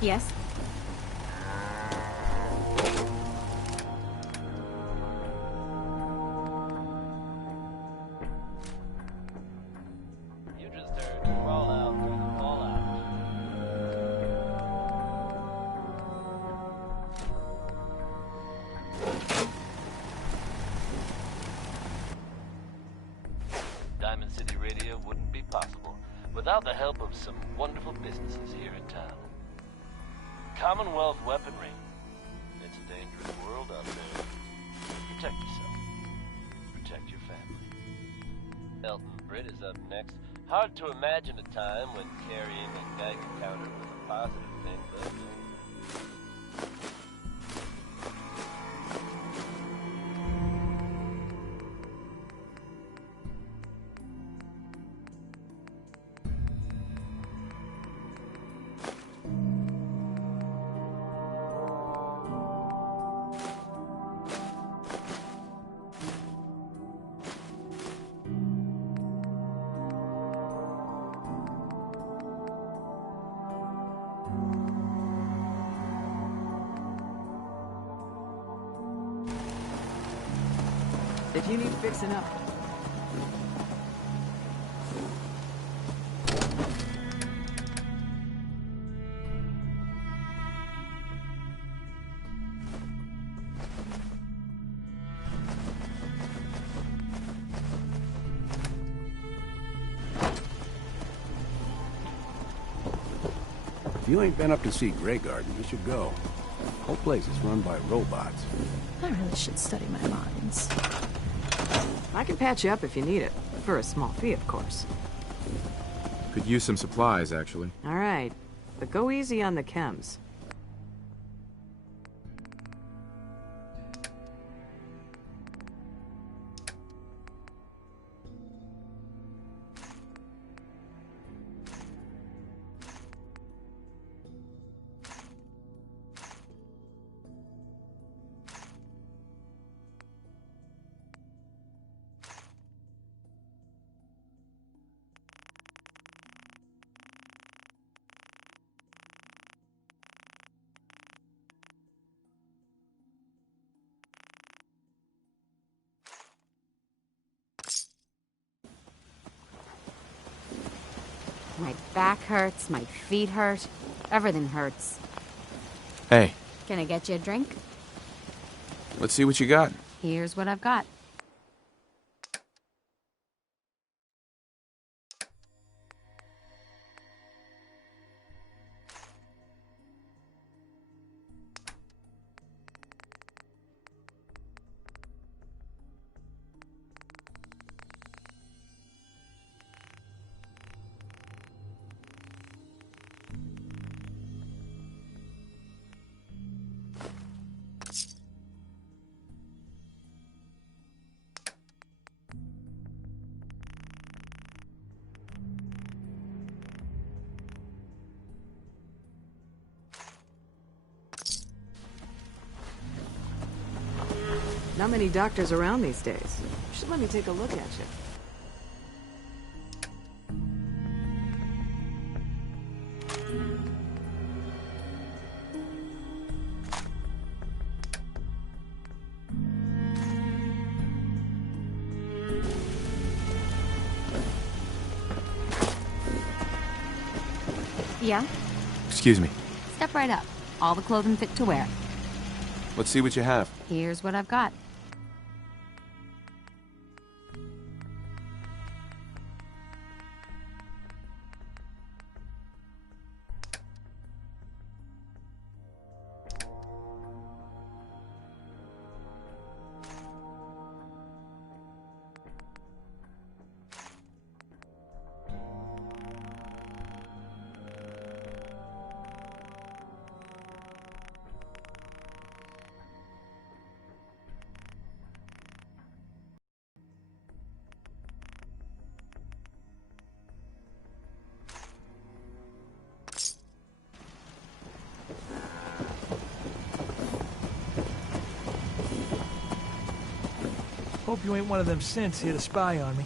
Yes? You just heard crawl out through the fallout. Diamond City Radio wouldn't be possible without the help of some wonderful businesses here in town. Commonwealth Weaponry. It's a dangerous world out there. Protect yourself. Protect your family. Elton Britt is up next. Hard to imagine a time when carrying a Geiger counter was a positive thing, but... If you need fixing up... If you ain't been up to see Grey Garden, you should go. The whole place is run by robots. I really should study my lines. I can patch you up if you need it. For a small fee, of course. Could use some supplies, actually. All right. But go easy on the chems. My back hurts, my feet hurt, everything hurts. Hey, Can I get you a drink? let's see what you got. Here's what I've got. Not many doctors around these days. You should let me take a look at you. Yeah? Excuse me. Step right up. All the clothing fit to wear. Let's see what you have. Here's what I've got. Hope you ain't one of them synths here to spy on me.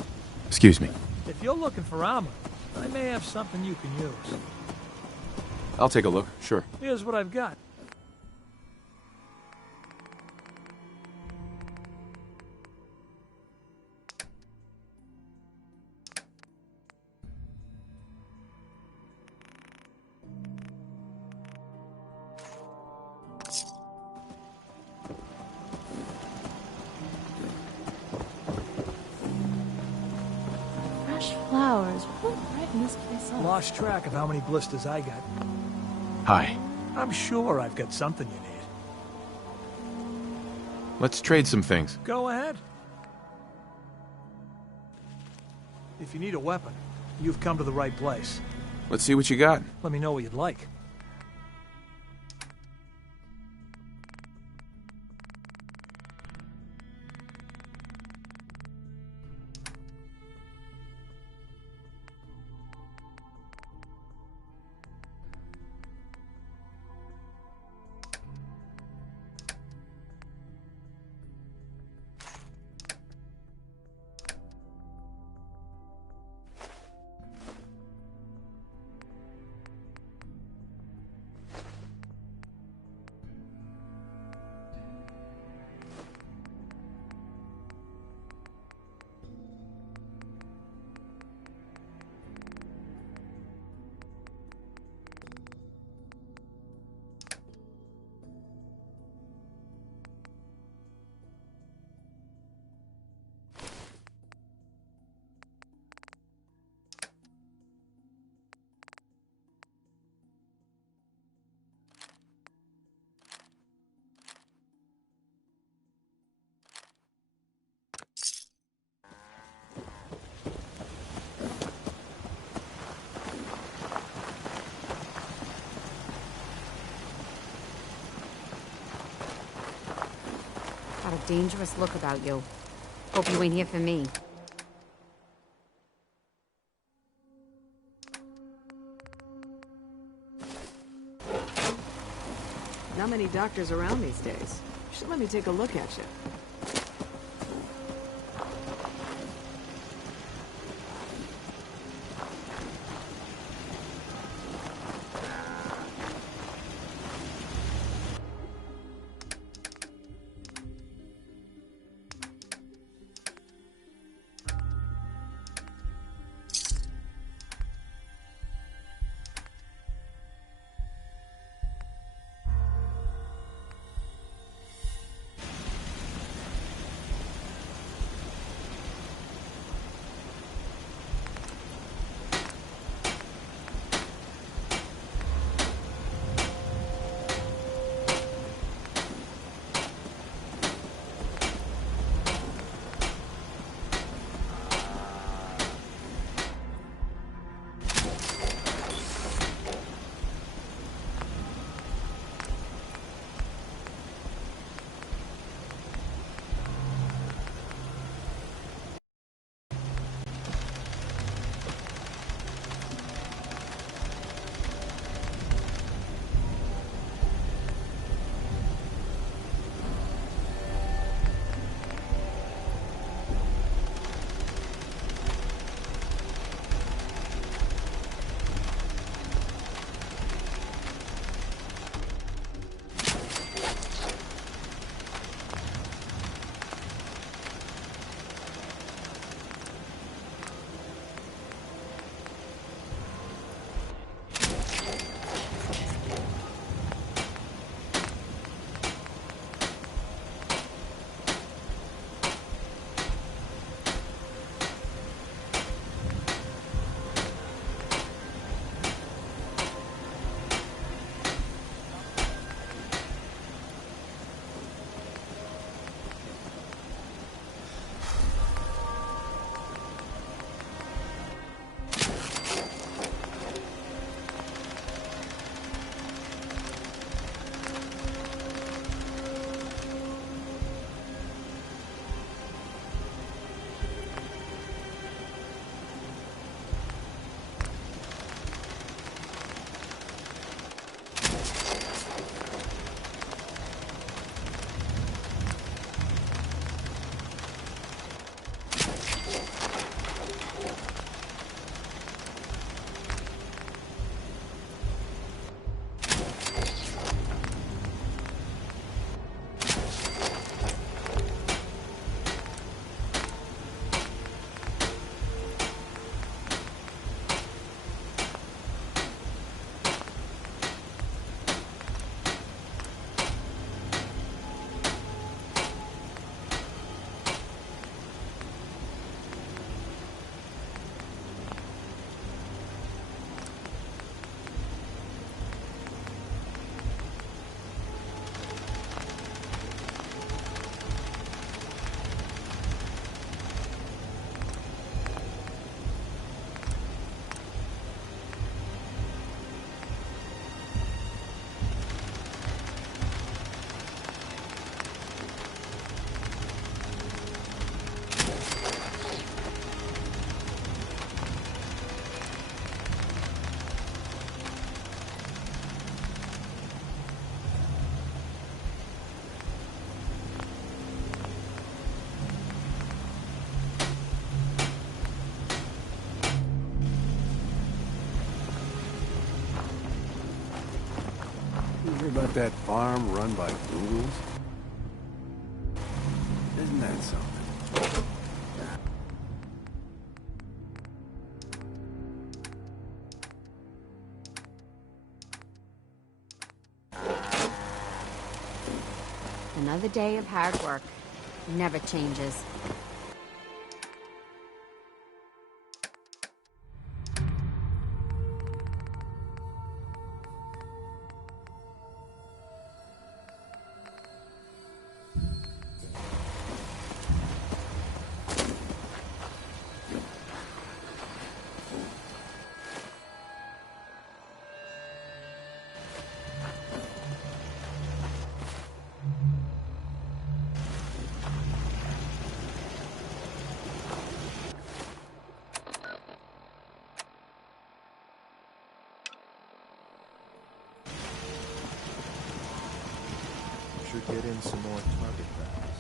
Excuse me. If you're looking for armor, I may have something you can use. I'll take a look, sure. Here's what I've got. Fresh flowers. What brighten this place up? Lost track of how many blisters I got. Hi. I'm sure I've got something you need. Let's trade some things. Go ahead. If you need a weapon, you've come to the right place. Let's see what you got. Let me know what you'd like. Got a dangerous look about you. Hope you ain't here for me. Not many doctors around these days. You should let me take a look at you. Hear about that farm run by ghouls? Isn't that something? Another day of hard work. Never changes. Should get in some more target practice.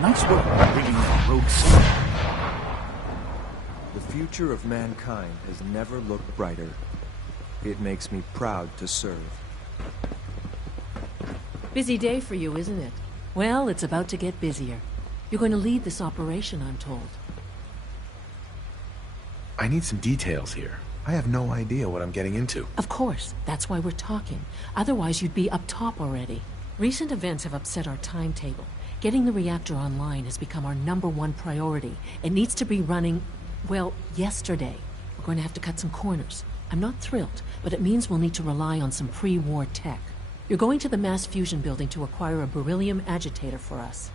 Nice work bringing that rogue scene. The future of mankind has never looked brighter. It makes me proud to serve. Busy day for you, isn't it? Well, it's about to get busier. You're going to lead this operation, I'm told. I need some details here. I have no idea what I'm getting into. Of course, that's why we're talking. Otherwise, you'd be up top already. Recent events have upset our timetable. Getting the reactor online has become our #1 priority. It needs to be running, well, yesterday. We're going to have to cut some corners. I'm not thrilled, but it means we'll need to rely on some pre-war tech. You're going to the mass fusion building to acquire a beryllium agitator for us.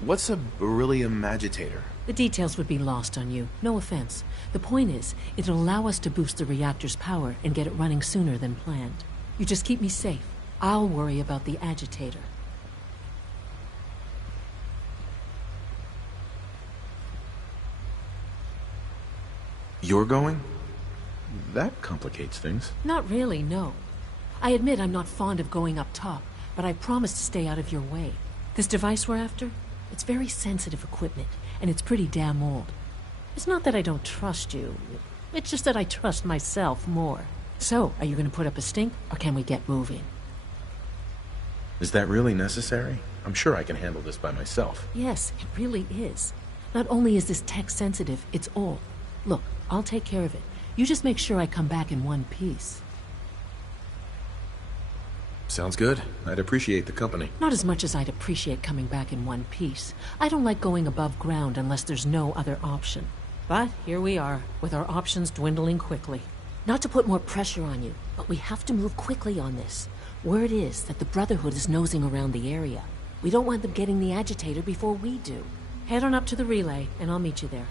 What's a beryllium agitator? The details would be lost on you. No offense. The point is, it'll allow us to boost the reactor's power and get it running sooner than planned. You just keep me safe. I'll worry about the agitator. You're going? That complicates things. Not really, no. I admit I'm not fond of going up top, but I promise to stay out of your way. This device we're after? It's very sensitive equipment, and it's pretty damn old. It's not that I don't trust you. It's just that I trust myself more. So, are you going to put up a stink, or can we get moving? Is that really necessary? I'm sure I can handle this by myself. Yes, it really is. Not only is this tech sensitive, it's old. Look, I'll take care of it. You just make sure I come back in one piece. Sounds good. I'd appreciate the company. Not as much as I'd appreciate coming back in one piece. I don't like going above ground unless there's no other option. But here we are, with our options dwindling quickly. Not to put more pressure on you, but we have to move quickly on this. Word is that the Brotherhood is nosing around the area. We don't want them getting the agitator before we do. Head on up to the relay, and I'll meet you there.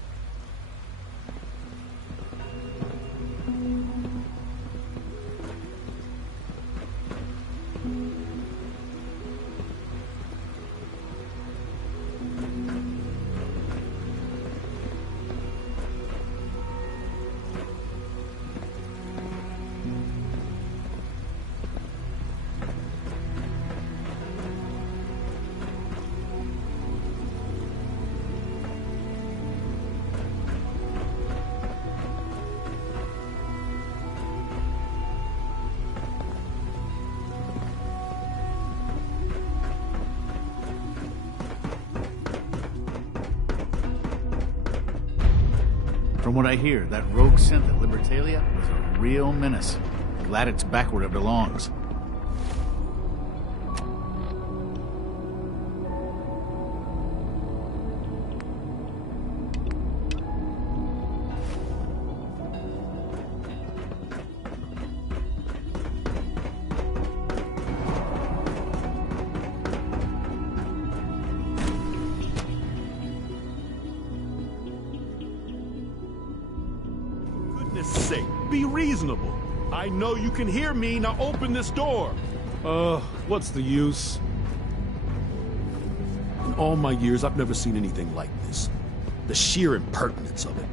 From what I hear, that rogue synth at Libertalia was a real menace. Glad it's back where it belongs. Sake, be reasonable. I know you can hear me. Now open this door. What's the use? In all my years, I've never seen anything like this. The sheer impertinence of it.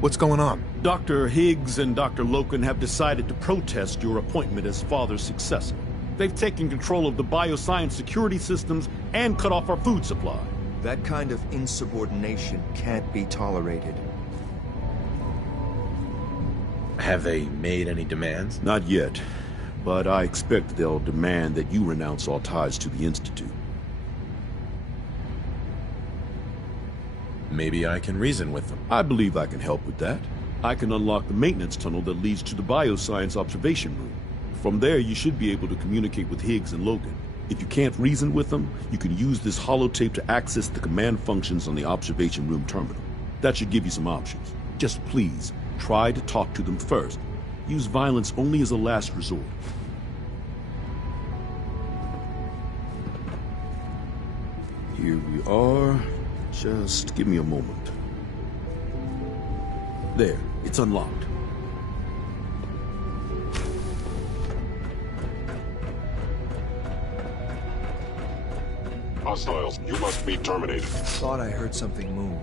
What's going on? Dr. Higgs and Dr. Loken have decided to protest your appointment as Father's successor. They've taken control of the bioscience security systems and cut off our food supply. That kind of insubordination can't be tolerated. Have they made any demands? Not yet, but I expect they'll demand that you renounce all ties to the Institute. Maybe I can reason with them. I believe I can help with that. I can unlock the maintenance tunnel that leads to the bioscience observation room. From there, you should be able to communicate with Higgs and Logan. If you can't reason with them, you can use this holotape to access the command functions on the observation room terminal. That should give you some options. Just please, try to talk to them first. Use violence only as a last resort. Here we are. Just give me a moment. There, it's unlocked. Hostiles, you must be terminated. Thought I heard something move.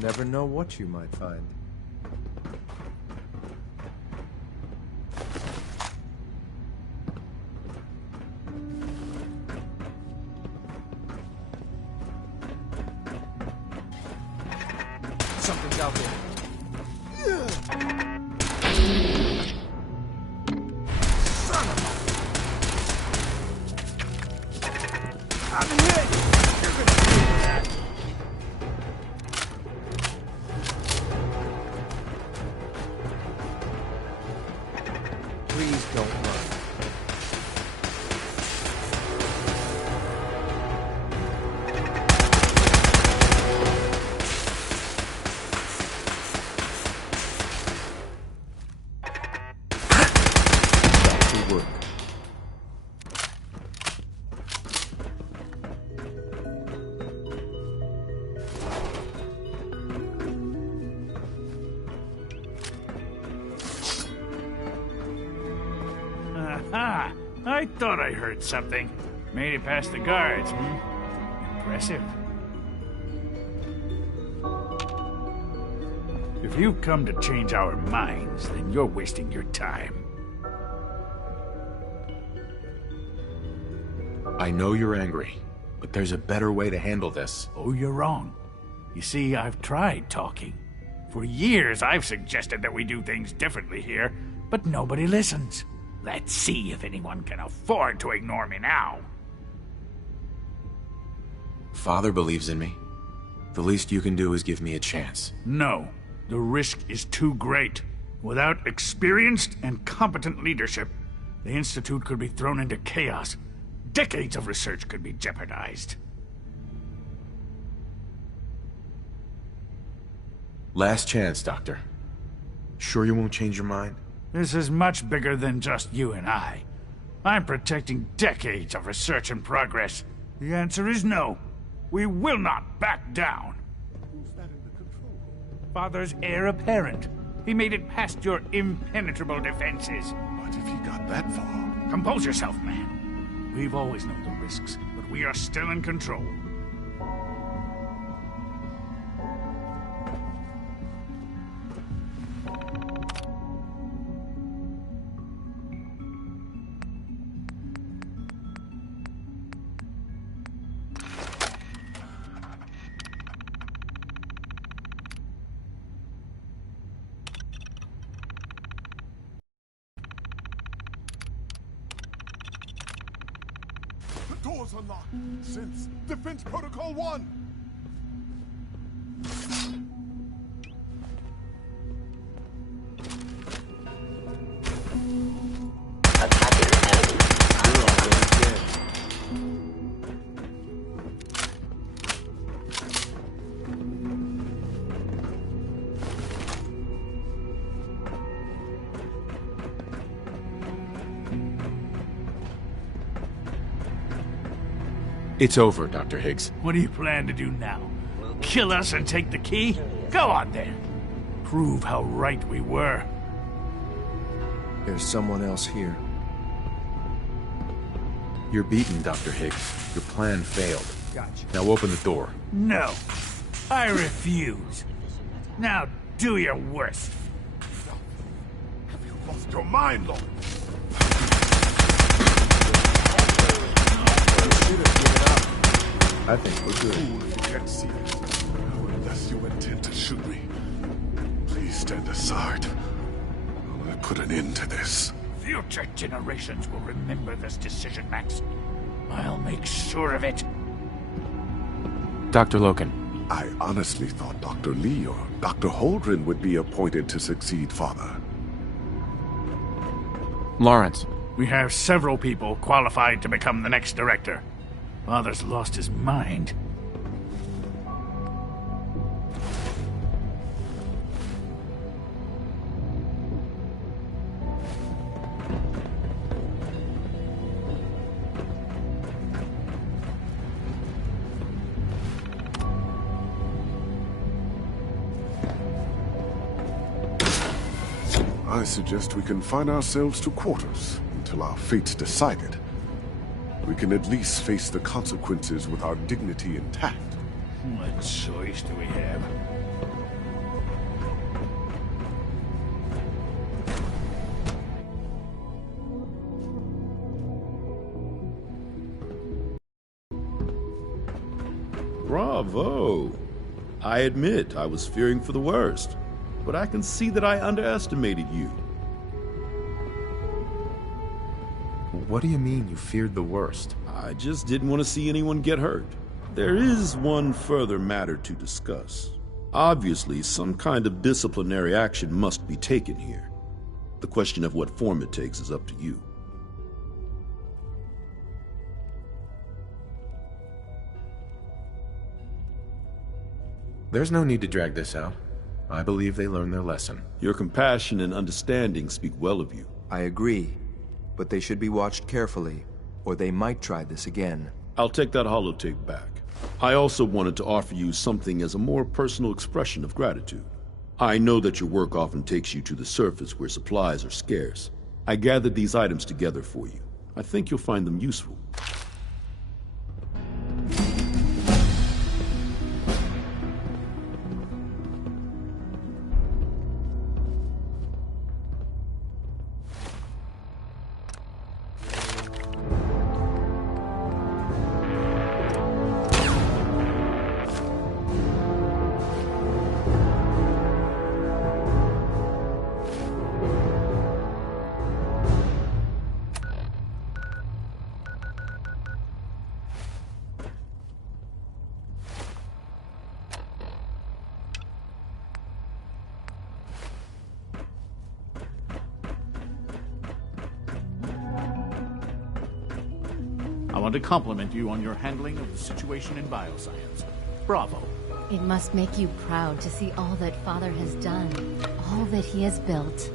Never know what you might find. Something's out there. Son of a... I'm hit! You're gonna deal with that. Please don't run. That will work. Aha! I thought I heard something. Made it past the guards, Impressive. If you come to change our minds, then you're wasting your time. I know you're angry, but there's a better way to handle this. Oh, you're wrong. You see, I've tried talking. For years, I've suggested that we do things differently here, but nobody listens. Let's see if anyone can afford to ignore me now. Father believes in me. The least you can do is give me a chance. No. The risk is too great. Without experienced and competent leadership, the Institute could be thrown into chaos. Decades of research could be jeopardized. Last chance, Doctor. Sure you won't change your mind? This is much bigger than just you and I. I'm protecting decades of research and progress. The answer is no. We will not back down. Who's that in the control room? Father's heir apparent. He made it past your impenetrable defenses. But if he got that far... Compose yourself, man. We've always known the risks, but we are still in control. Doors unlocked since Defense Protocol 1. It's over, Dr. Higgs. What do you plan to do now? Kill us and take the key? Go on then. Prove how right we were. There's someone else here. You're beaten, Dr. Higgs. Your plan failed. Gotcha. Now open the door. No. I refuse. Now do your worst. Have you lost your mind, Lord? I think we're good. Fool if you can't see it. Unless you intend to shoot me. Please stand aside. I'll put an end to this. Future generations will remember this decision, Max. I'll make sure of it. Dr. Loken. I honestly thought Dr. Lee or Dr. Holdren would be appointed to succeed Father. Lawrence. We have several people qualified to become the next director. Father's lost his mind. I suggest we confine ourselves to quarters until our fate's decided. We can at least face the consequences with our dignity intact. What choice do we have? Bravo! I admit I was fearing for the worst, but I can see that I underestimated you. What do you mean you feared the worst? I just didn't want to see anyone get hurt. There is one further matter to discuss. Obviously, some kind of disciplinary action must be taken here. The question of what form it takes is up to you. There's no need to drag this out. I believe they learned their lesson. Your compassion and understanding speak well of you. I agree, but they should be watched carefully, or they might try this again. I'll take that holotape back. I also wanted to offer you something as a more personal expression of gratitude. I know that your work often takes you to the surface where supplies are scarce. I gathered these items together for you. I think you'll find them useful. I want to compliment you on your handling of the situation in bioscience. Bravo. It must make you proud to see all that Father has done, all that he has built.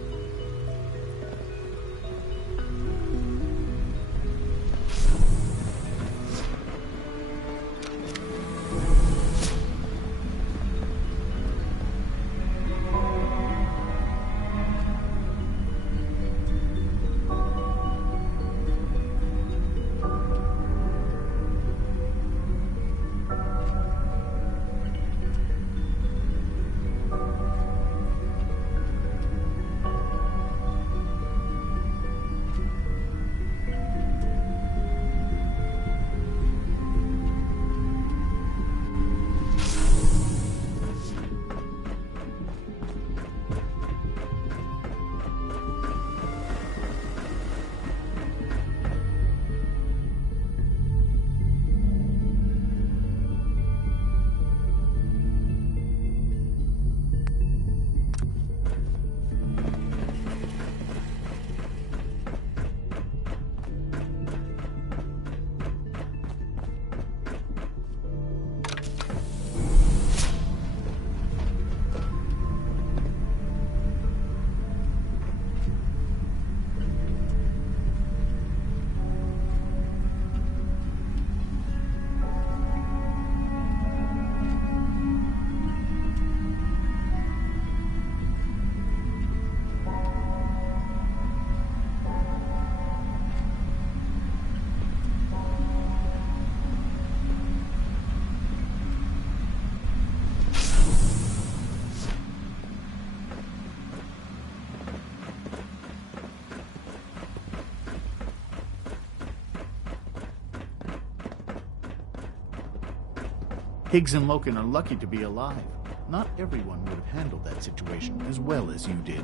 Higgs and Loken are lucky to be alive. Not everyone would have handled that situation as well as you did.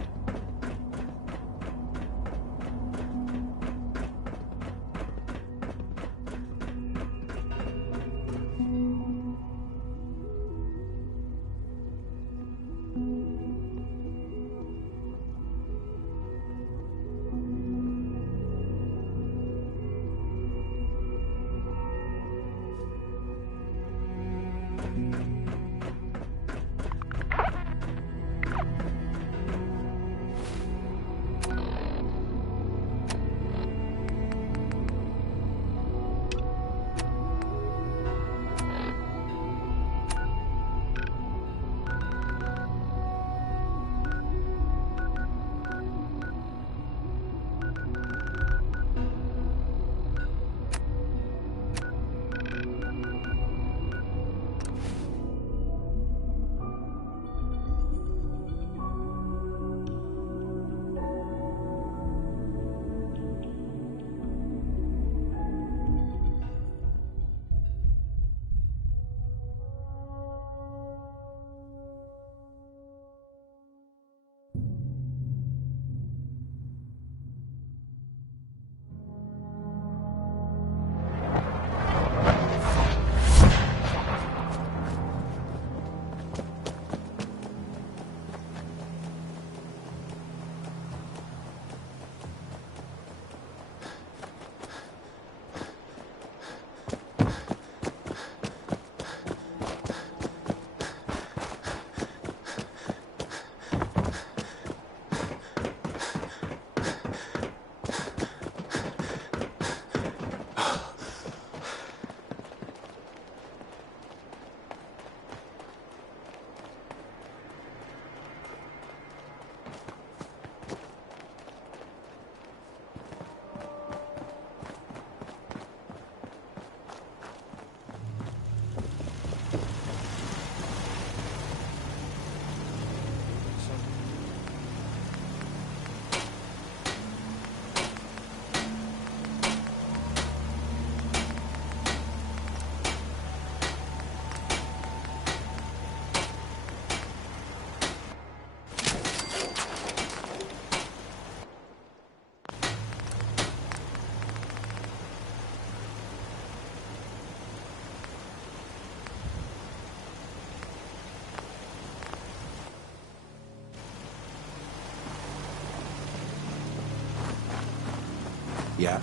Yeah?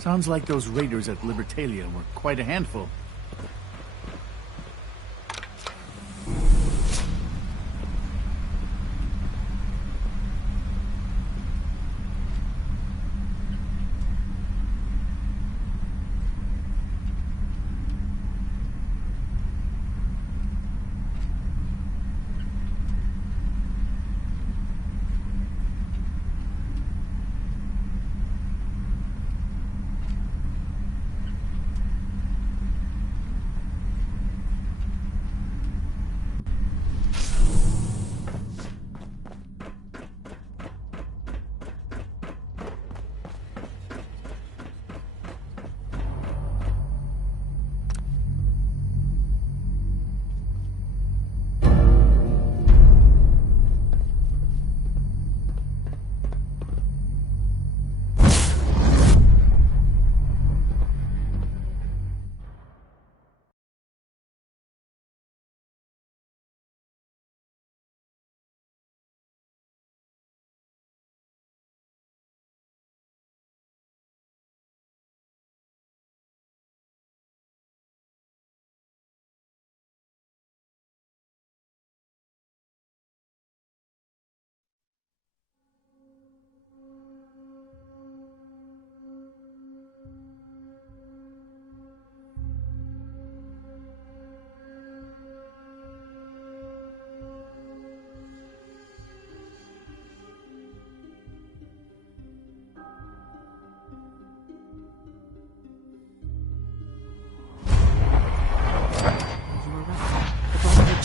Sounds like those raiders at Libertalia were quite a handful.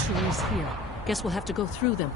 Trees here. Guess we'll have to go through them.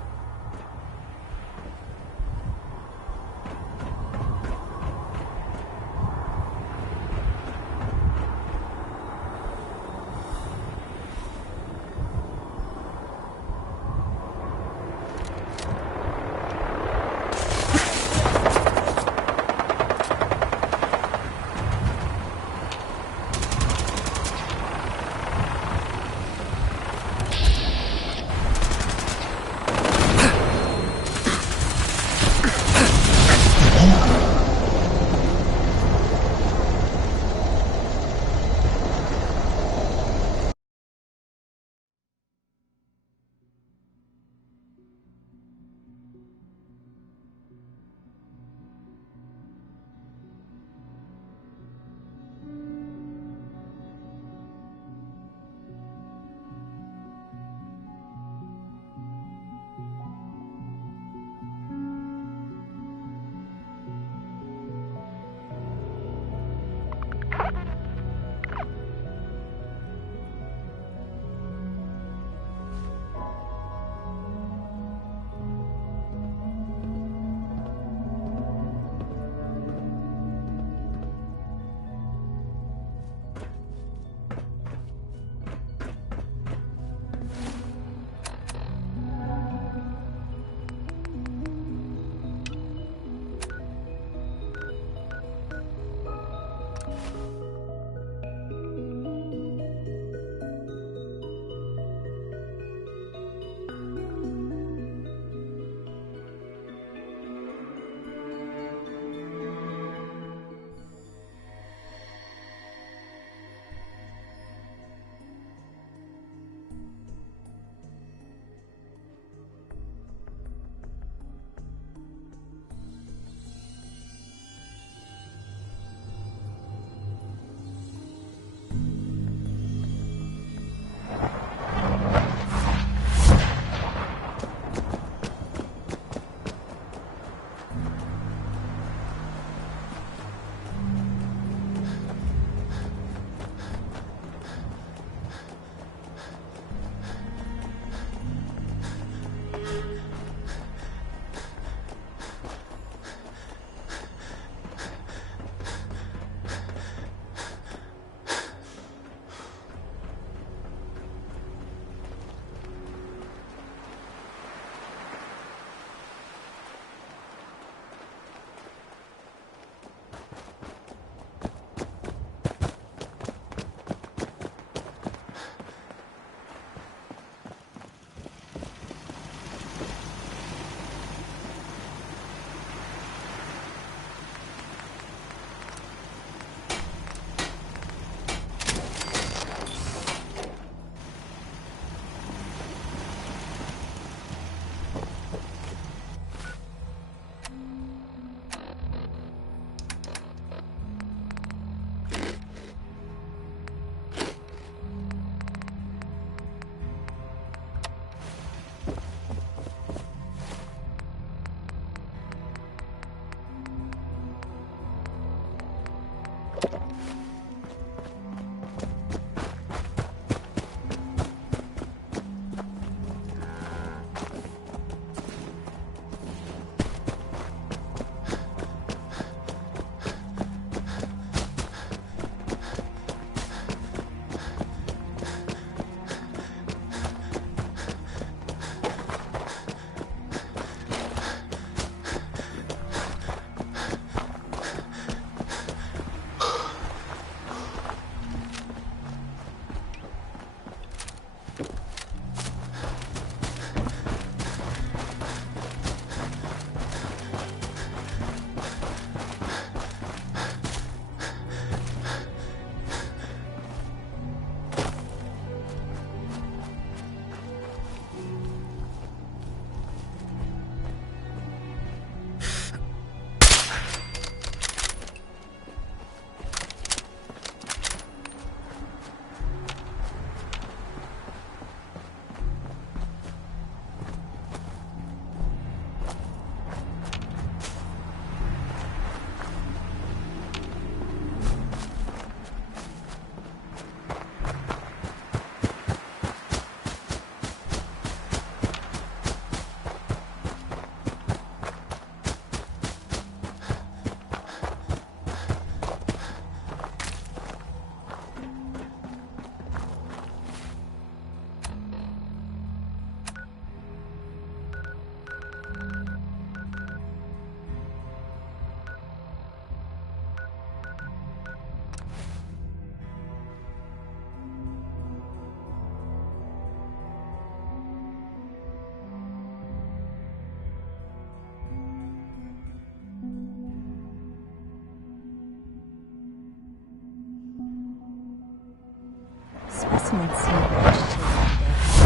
specimens seem agitated today.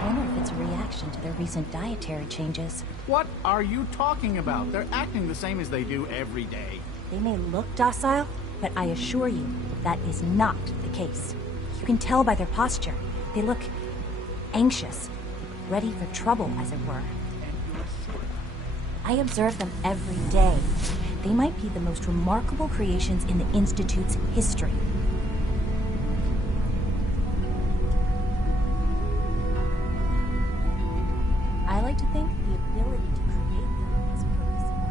I wonder if it's a reaction to their recent dietary changes. What are you talking about? They're acting the same as they do every day. They may look docile, but I assure you, that is not the case. You can tell by their posture. They look anxious, ready for trouble, as it were. I observe them every day. They might be the most remarkable creations in the Institute's history. I like to think the ability to create them is purposeful.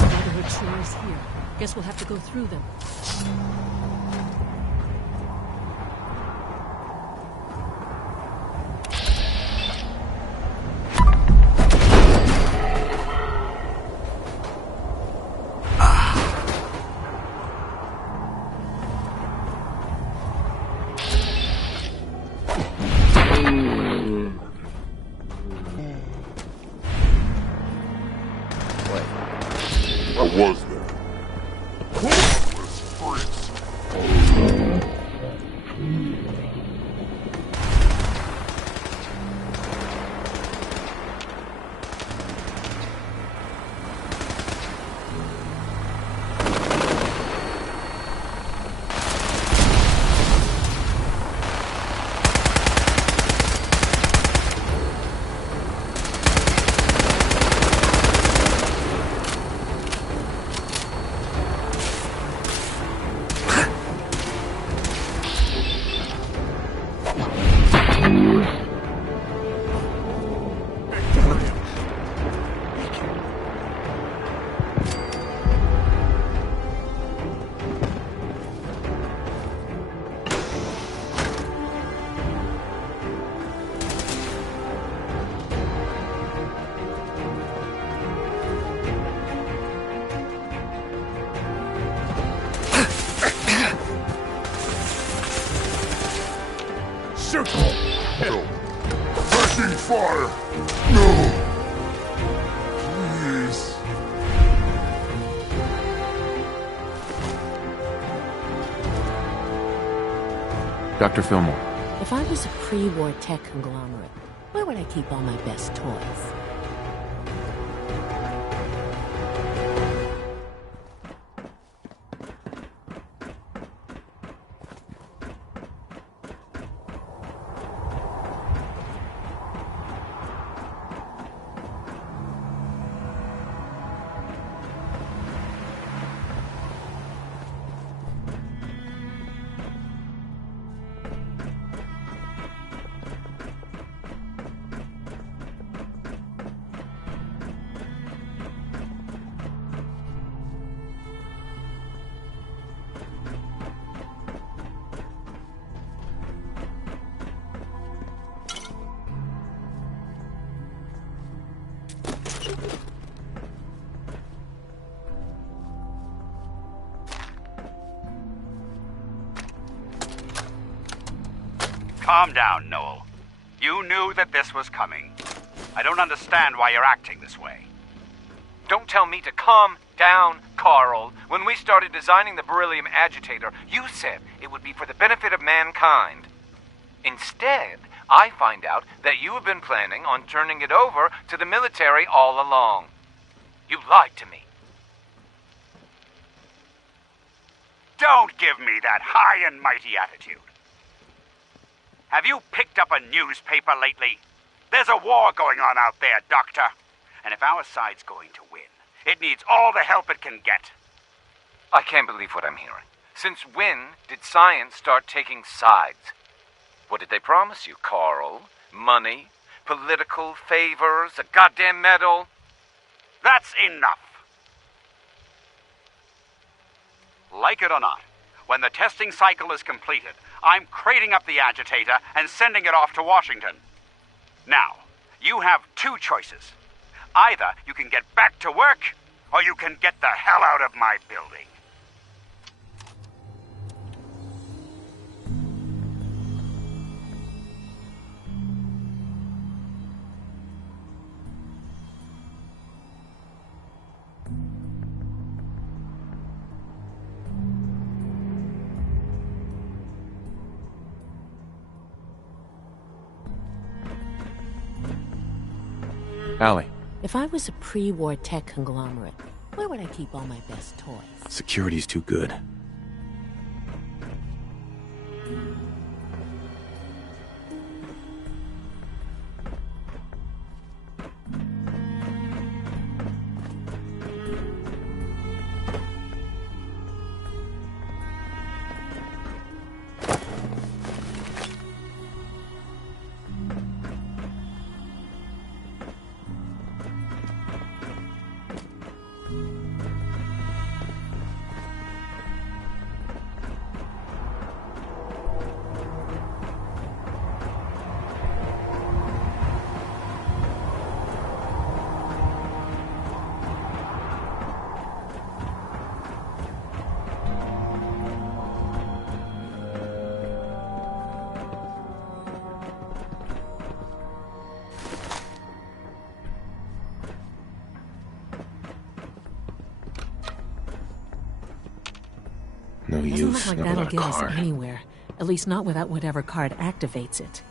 Brotherhood sure is here. Guess we'll have to go through them. I was there. Bloodless freaks. Shoot! No. Taking fire! No! Please. Dr. Fillmore. If I was a pre-war tech conglomerate, where would I keep all my best toys? Calm down, Noel. You knew that this was coming. I don't understand why you're acting this way. Don't tell me to calm down, Carl. When we started designing the beryllium agitator, you said it would be for the benefit of mankind. Instead, I find out that you have been planning on turning it over to the military all along. You lied to me. Don't give me that high and mighty attitude. Have you picked up a newspaper lately? There's a war going on out there, Doctor. And if our side's going to win, it needs all the help it can get. I can't believe what I'm hearing. Since when did science start taking sides? What did they promise you, Carl? Money? Political favors? A goddamn medal? That's enough. Like it or not, when the testing cycle is completed, I'm crating up the agitator and sending it off to Washington. Now, you have two choices. Either you can get back to work, or you can get the hell out of my building. Allie. If I was a pre-war tech conglomerate, where would I keep all my best toys? Security's too good. No Doesn't use. look like Not that'll without a get us card. anywhere. At least not without whatever card activates it.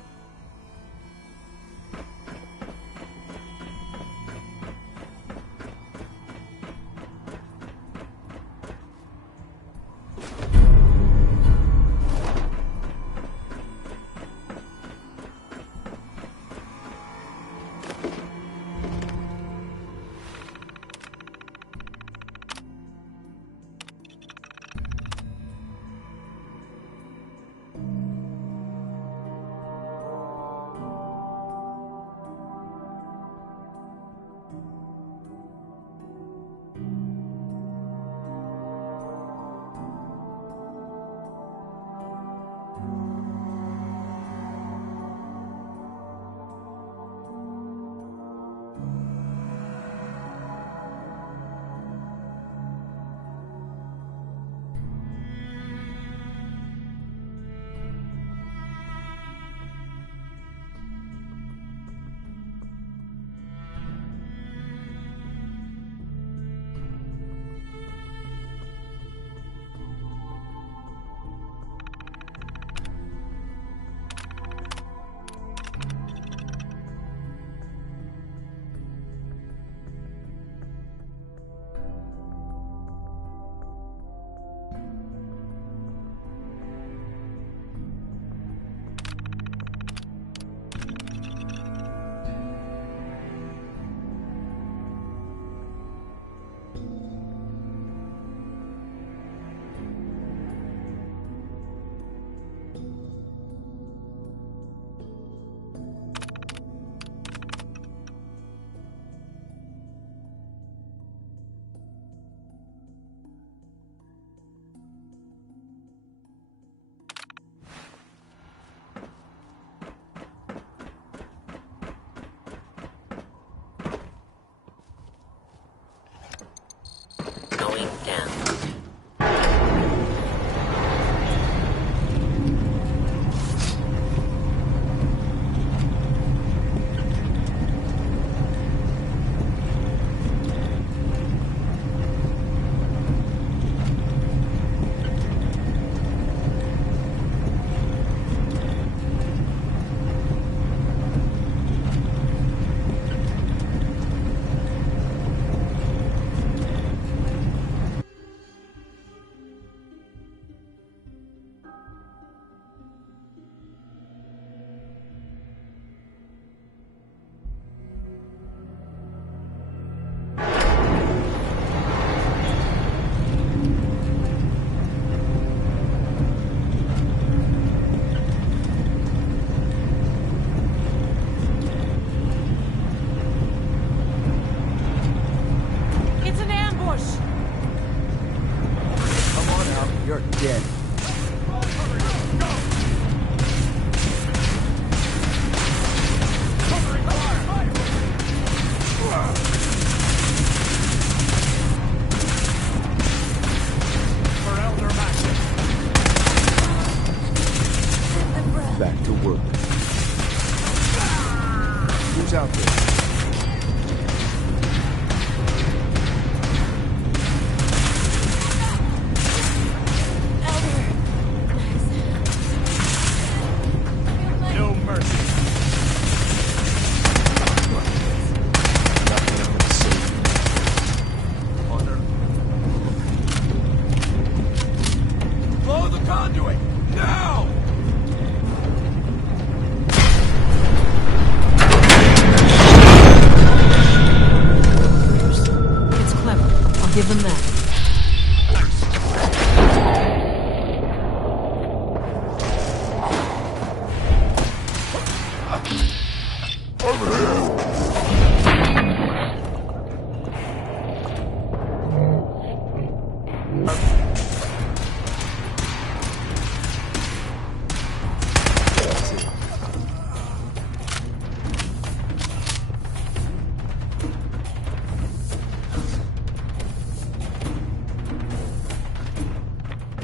Give them that.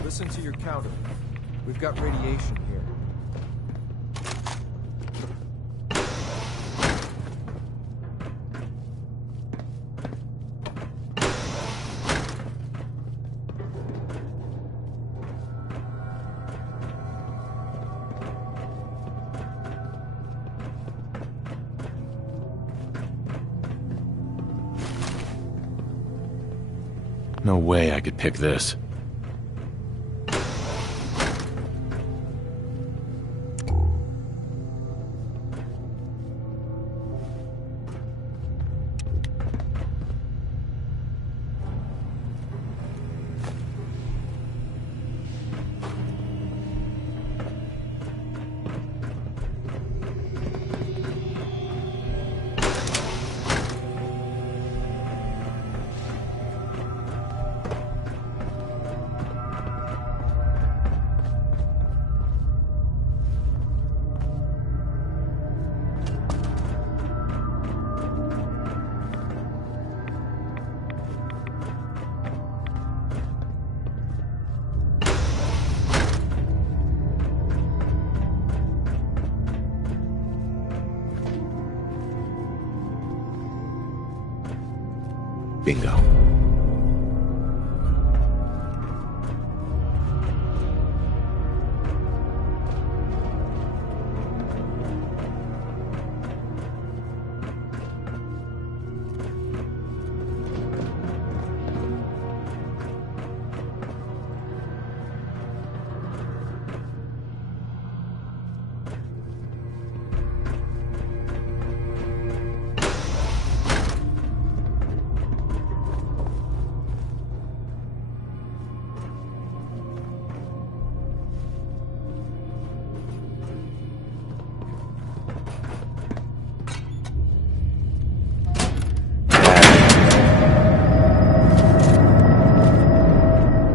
Listen to your counter. We've got radiation here. No way I could pick this. Bingo.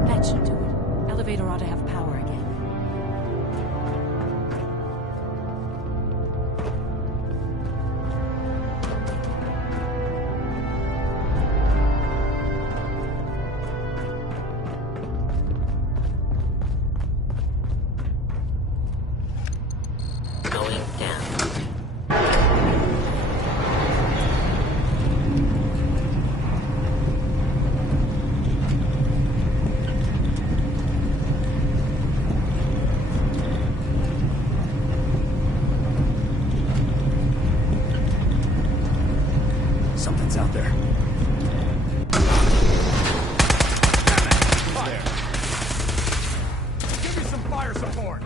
That should do it. Elevator ought to have power again. Going down. Something's out there. Fire. Give me some fire support.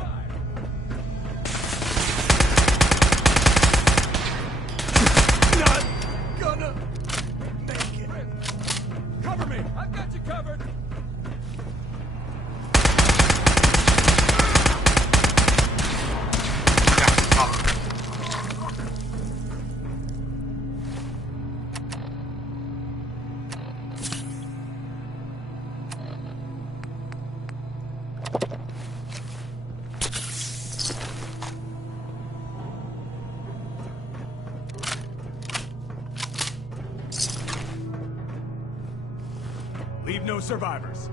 Not gonna make it. Cover me. I've got you covered. Leave no survivors.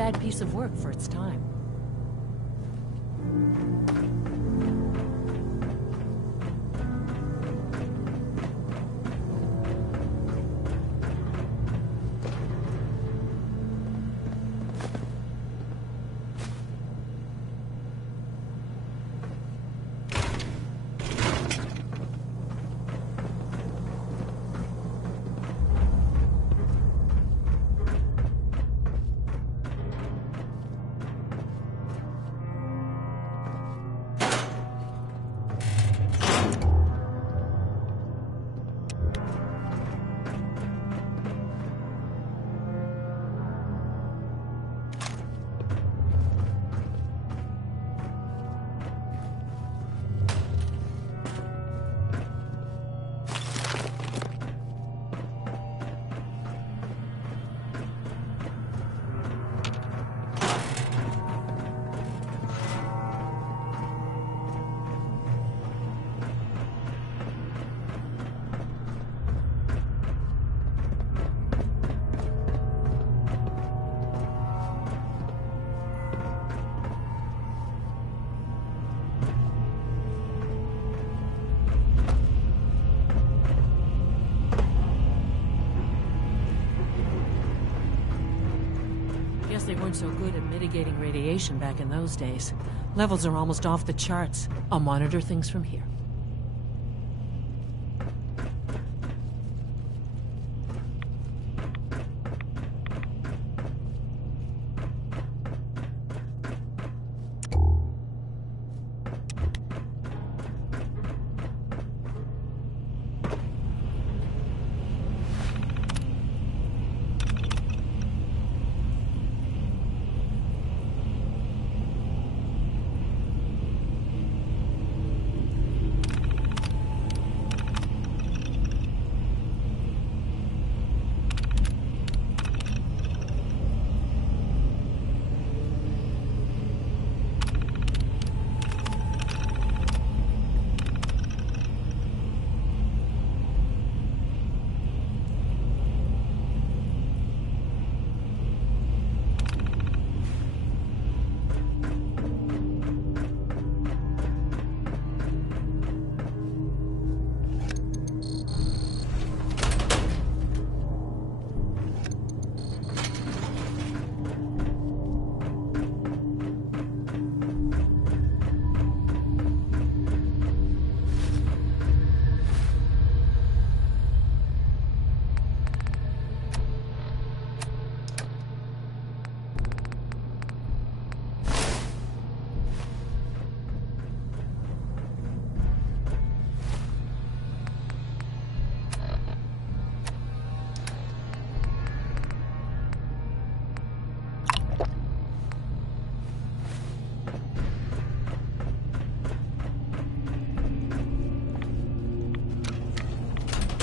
bad piece of work for its time. They weren't so good at mitigating radiation back in those days. Levels are almost off the charts. I'll monitor things from here.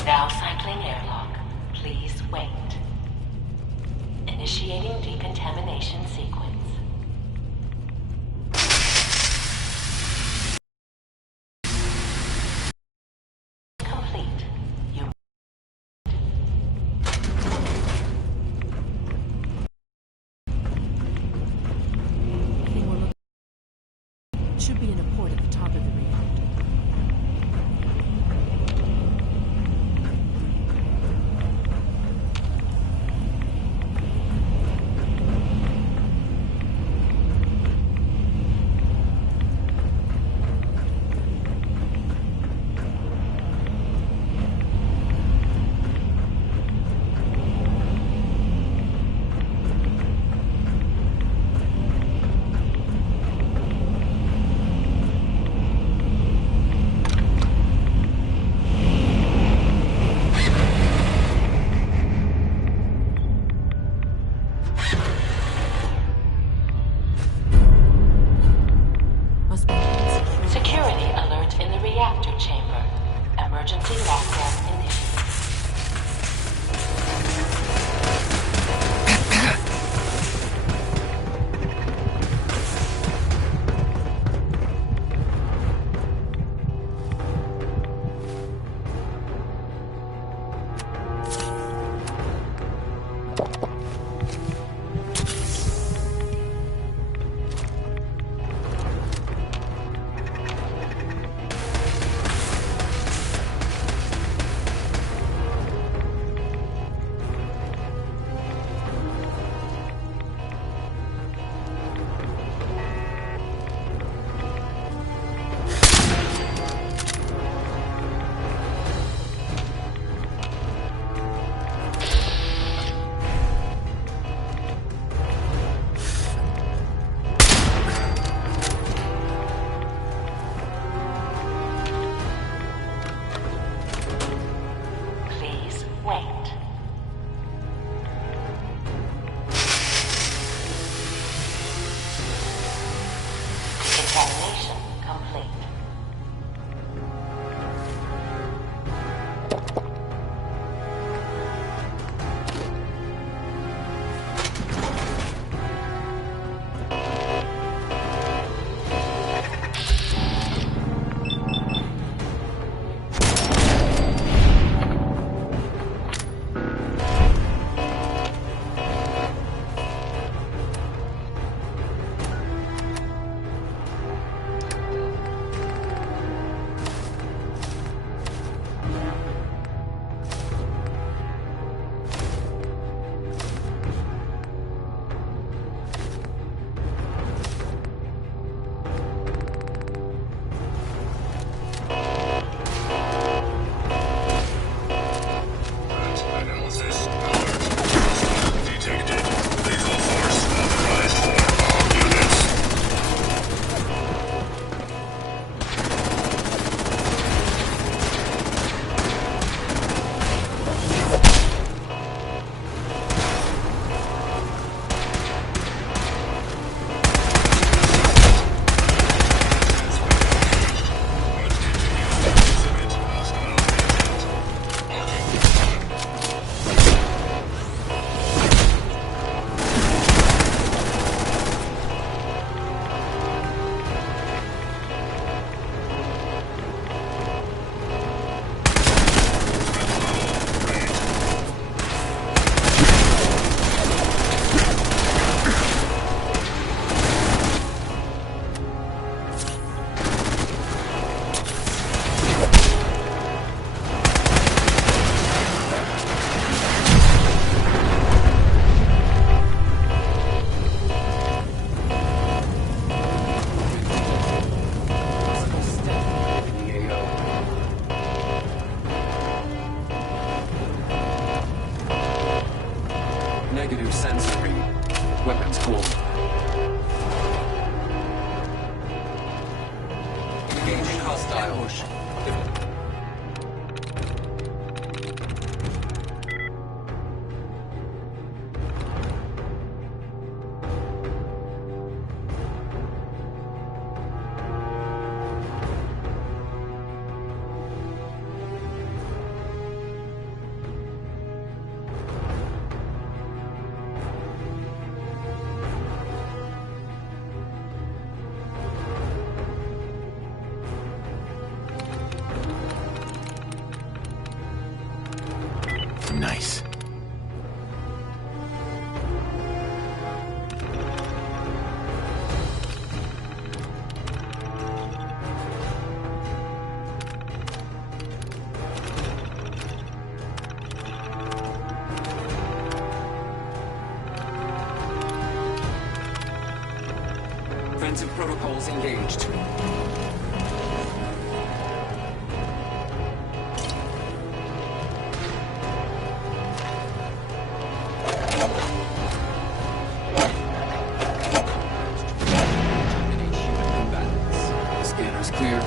Now cycling airlock. Please wait. Initiating decontamination sequence. Complete. You should be in a port at the top of the reactor. Security alert in the reactor chamber. Emergency lockdown initiated. Engaging hostile. Nice. Offensive protocols engaged. Scanner's clear.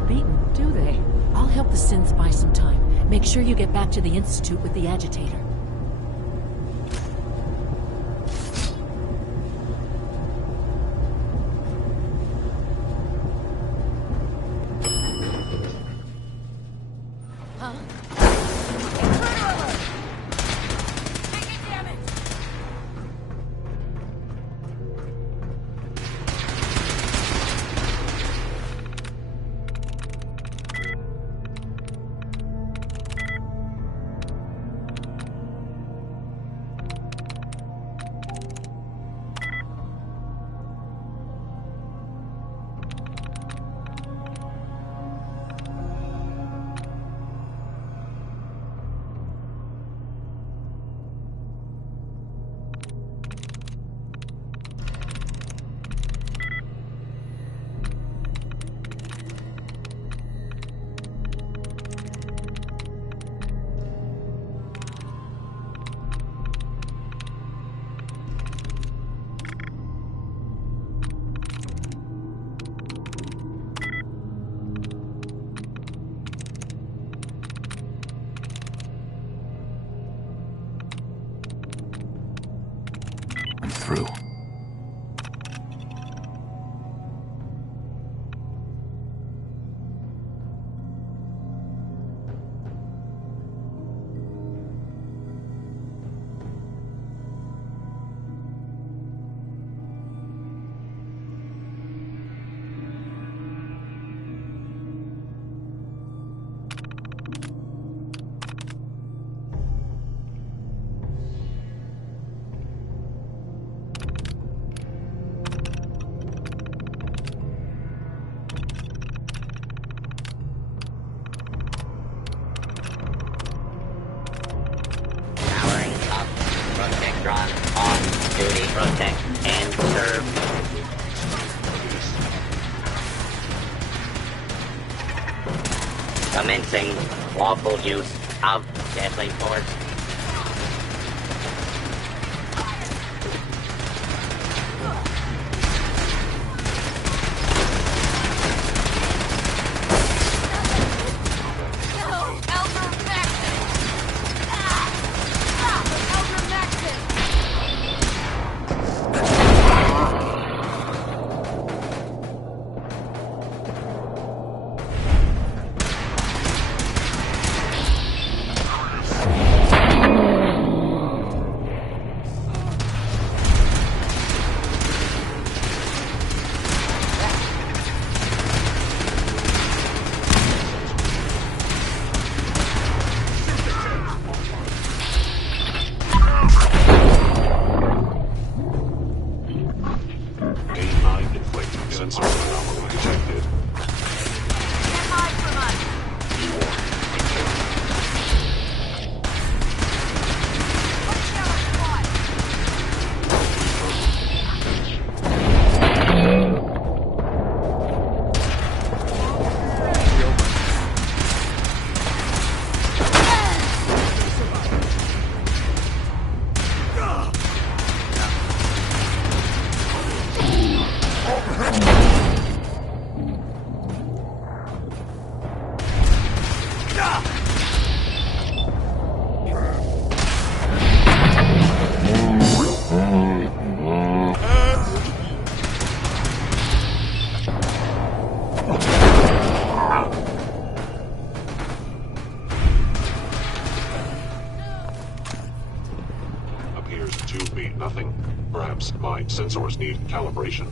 are beaten, do they? I'll help the synths buy some time. Make sure you get back to the Institute with the agitator. Through. Protect and serve. Commencing lawful use of deadly force. Nothing. Perhaps my sensors need calibration.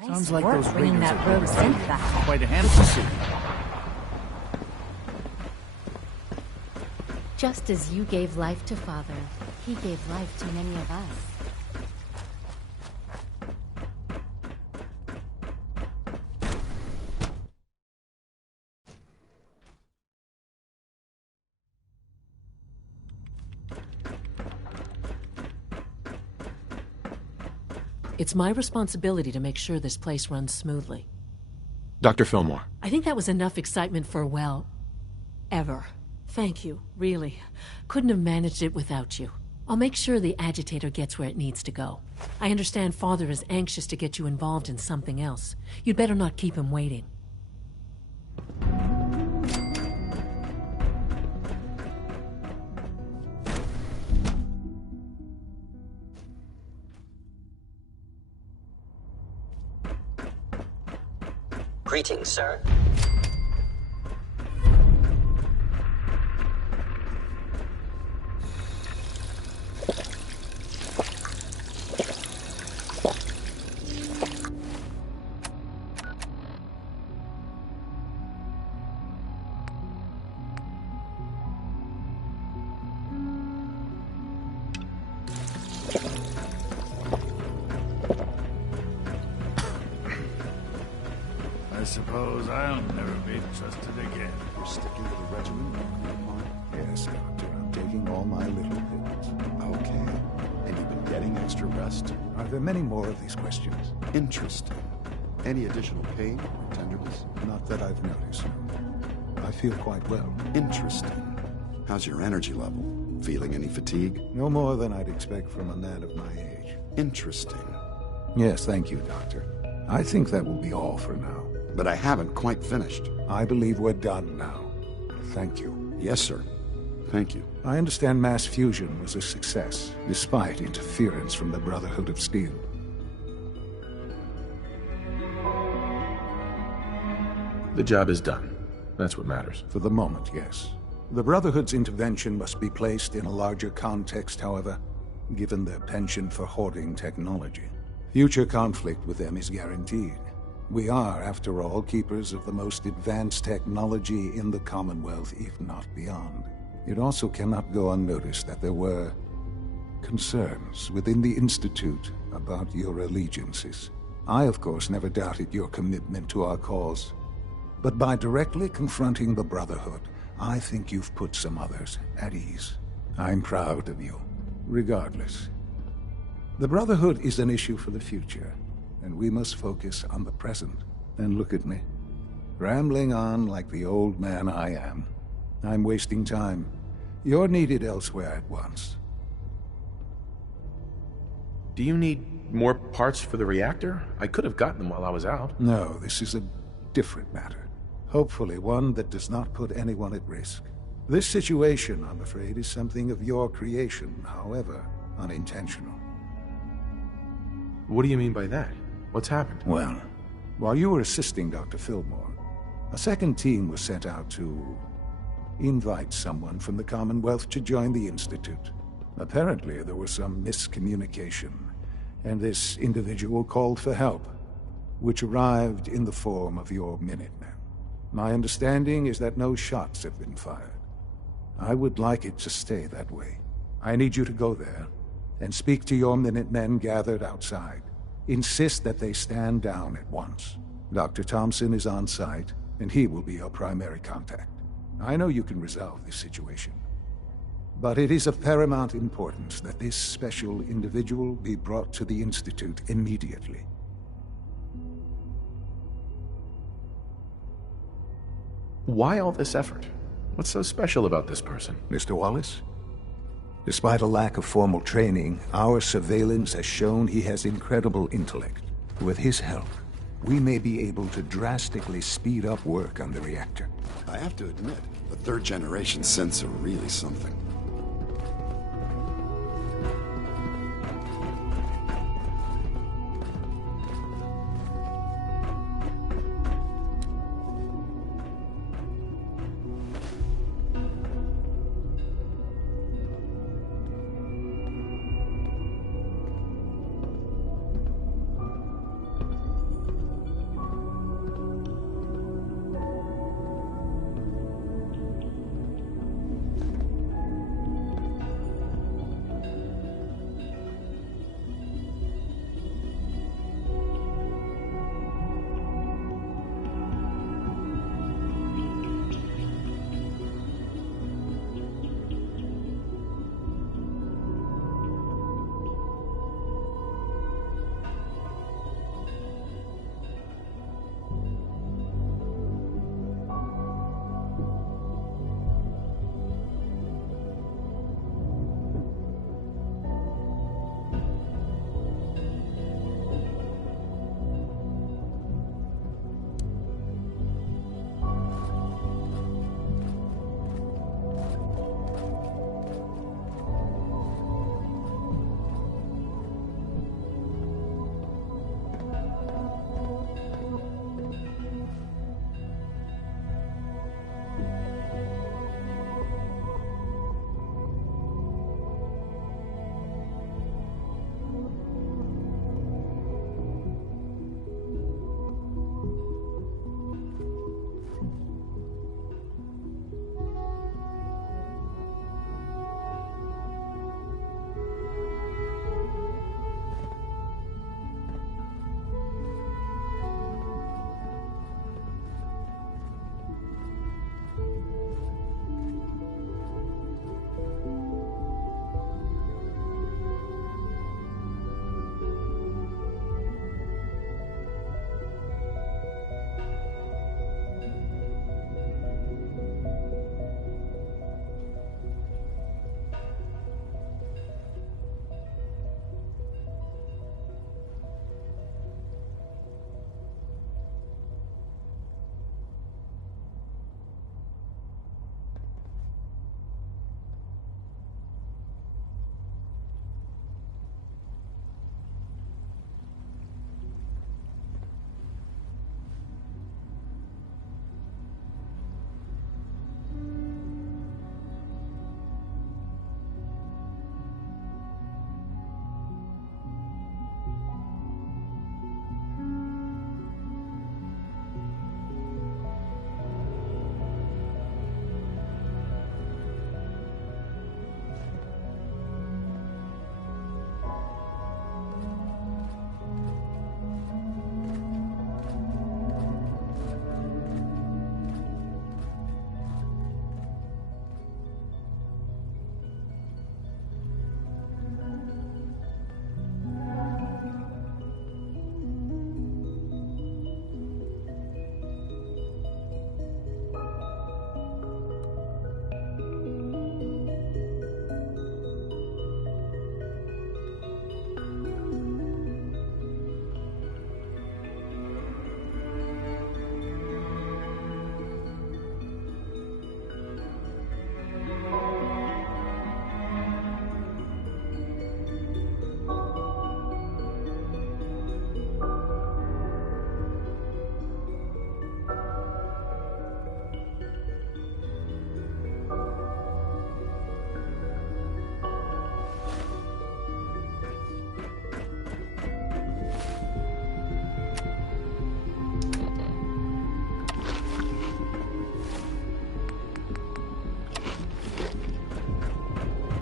Nice Sounds like work those bringing raiders that are rogue overcoming synth back. quite a handful. Just as you gave life to Father, he gave life to many of us. It's my responsibility to make sure this place runs smoothly. Dr. Fillmore. I think that was enough excitement for, well, ever. Thank you, really. Couldn't have managed it without you. I'll make sure the agitator gets where it needs to go. I understand Father is anxious to get you involved in something else. You'd better not keep him waiting. Greetings, sir. I suppose I'll never be trusted again. You're sticking to the regimen you agreed upon? Yes, Doctor. I'm taking all my little pills. Okay. And you've been getting extra rest? Are there many more of these questions? Interesting. Any additional pain or tenderness? Not that I've noticed. I feel quite well. Interesting. How's your energy level? Feeling any fatigue? No more than I'd expect from a man of my age. Interesting. Yes, thank you, Doctor. I think that will be all for now. But I haven't quite finished. I believe we're done now. Thank you. Yes, sir. Thank you. I understand mass fusion was a success, despite interference from the Brotherhood of Steel. The job is done. That's what matters. For the moment, yes. The Brotherhood's intervention must be placed in a larger context, however, given their penchant for hoarding technology. Future conflict with them is guaranteed. We are, after all, keepers of the most advanced technology in the Commonwealth, if not beyond. It also cannot go unnoticed that there were concerns within the Institute about your allegiances. I, of course, never doubted your commitment to our cause. But by directly confronting the Brotherhood, I think you've put some others at ease. I'm proud of you, regardless. The Brotherhood is an issue for the future, and we must focus on the present. And look at me, rambling on like the old man I am. I'm wasting time. You're needed elsewhere at once. Do you need more parts for the reactor? I could have gotten them while I was out. No, this is a different matter. Hopefully one that does not put anyone at risk. This situation, I'm afraid, is something of your creation, however unintentional. What do you mean by that? What's happened? Well, while you were assisting Dr. Fillmore, a second team was sent out to invite someone from the Commonwealth to join the Institute. Apparently, there was some miscommunication, and this individual called for help, which arrived in the form of your Minutemen. My understanding is that no shots have been fired. I would like it to stay that way. I need you to go there and speak to your Minutemen gathered outside. Insist that they stand down at once. Dr. Thompson is on site, and he will be your primary contact. I know you can resolve this situation, but it is of paramount importance that this special individual be brought to the Institute immediately. Why all this effort? What's so special about this person? Mr. Wallace? Despite a lack of formal training, our surveillance has shown he has incredible intellect. With his help, we may be able to drastically speed up work on the reactor. I have to admit, the third-generation synths are really something.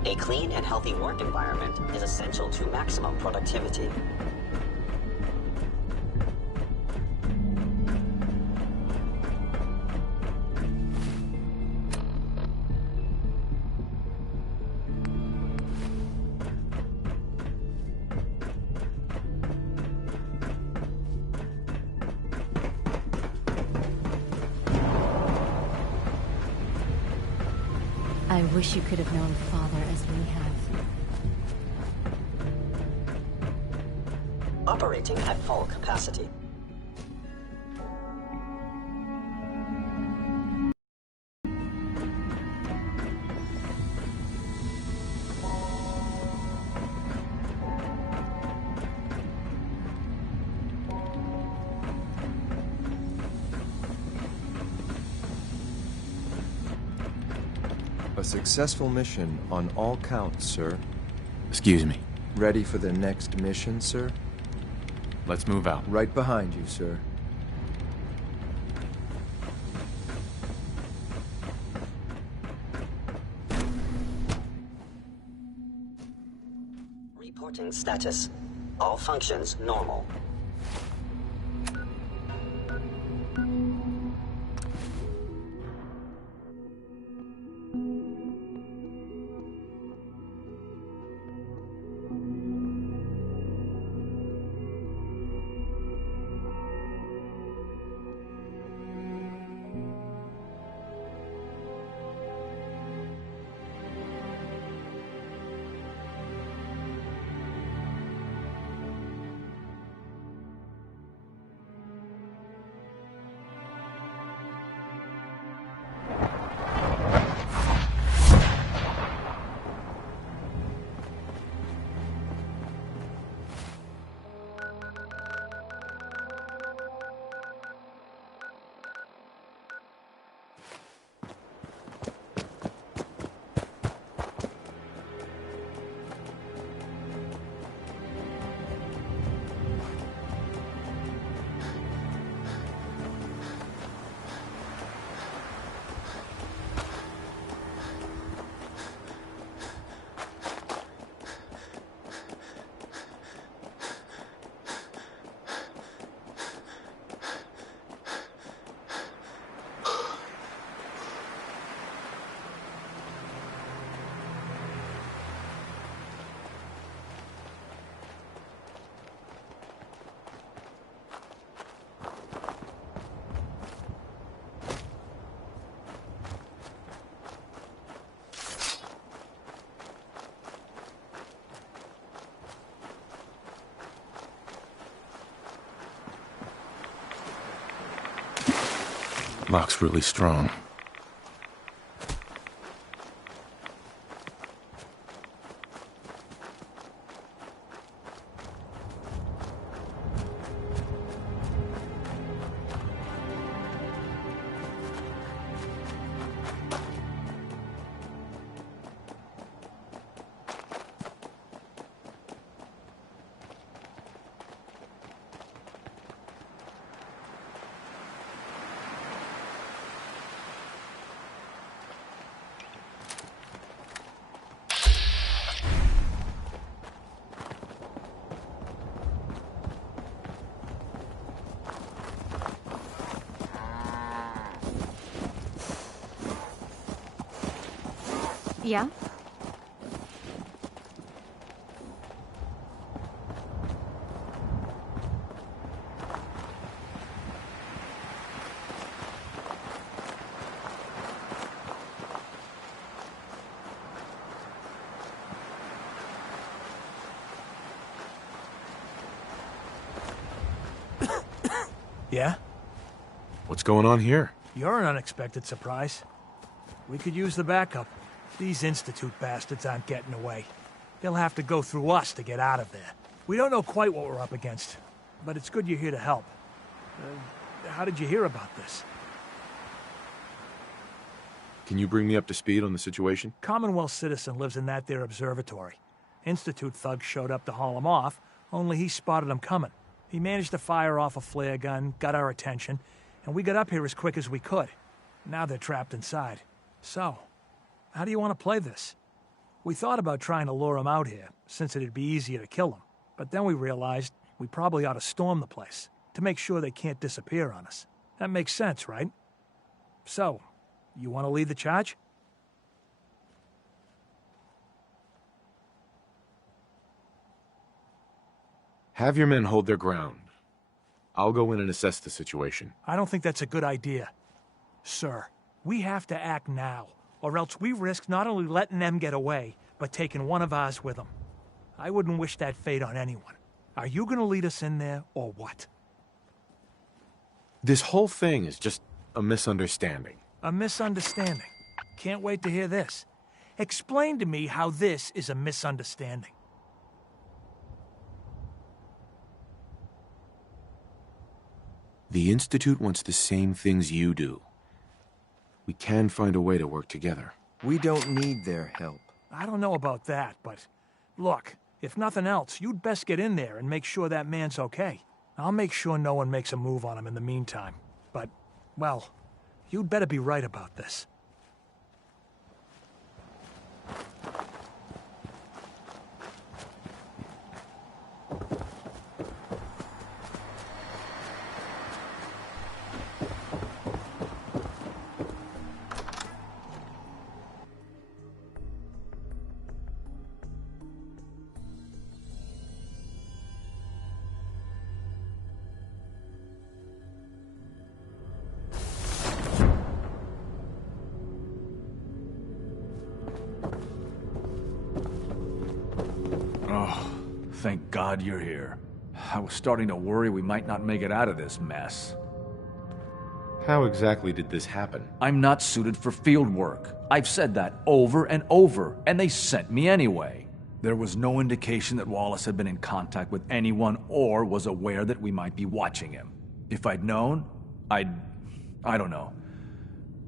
A clean and healthy work environment is essential to maximum productivity. I wish you could have known Father as we have. Operating at full capacity. A successful mission on all counts, sir. Excuse me. Ready for the next mission, sir? Let's move out. Right behind you, sir. Reporting status. All functions normal. Lock's really strong. Yeah? Yeah? What's going on here? You're an unexpected surprise. We could use the backup. These Institute bastards aren't getting away. They'll have to go through us to get out of there. We don't know quite what we're up against, but it's good you're here to help. How did you hear about this? Can you bring me up to speed on the situation? Commonwealth citizen lives in that there observatory. Institute thugs showed up to haul him off, only he spotted them coming. He managed to fire off a flare gun, got our attention, and we got up here as quick as we could. Now they're trapped inside. So, how do you want to play this? We thought about trying to lure him out here, since it'd be easier to kill him. But then we realized we probably ought to storm the place, to make sure they can't disappear on us. That makes sense, right? So, you want to lead the charge? Have your men hold their ground. I'll go in and assess the situation. I don't think that's a good idea. Sir, we have to act now, or else we risk not only letting them get away, but taking one of ours with them. I wouldn't wish that fate on anyone. Are you gonna lead us in there, or what? This whole thing is just a misunderstanding. A misunderstanding. Can't wait to hear this. Explain to me how this is a misunderstanding. The Institute wants the same things you do. We can find a way to work together. We don't need their help. I don't know about that, but look, if nothing else, you'd best get in there and make sure that man's okay. I'll make sure no one makes a move on him in the meantime. But, well, you'd better be right about this. Oh, thank God you're here. I was starting to worry we might not make it out of this mess. How exactly did this happen? I'm not suited for field work. I've said that over and over, and they sent me anyway. There was no indication that Wallace had been in contact with anyone or was aware that we might be watching him. If I'd known, I don't know.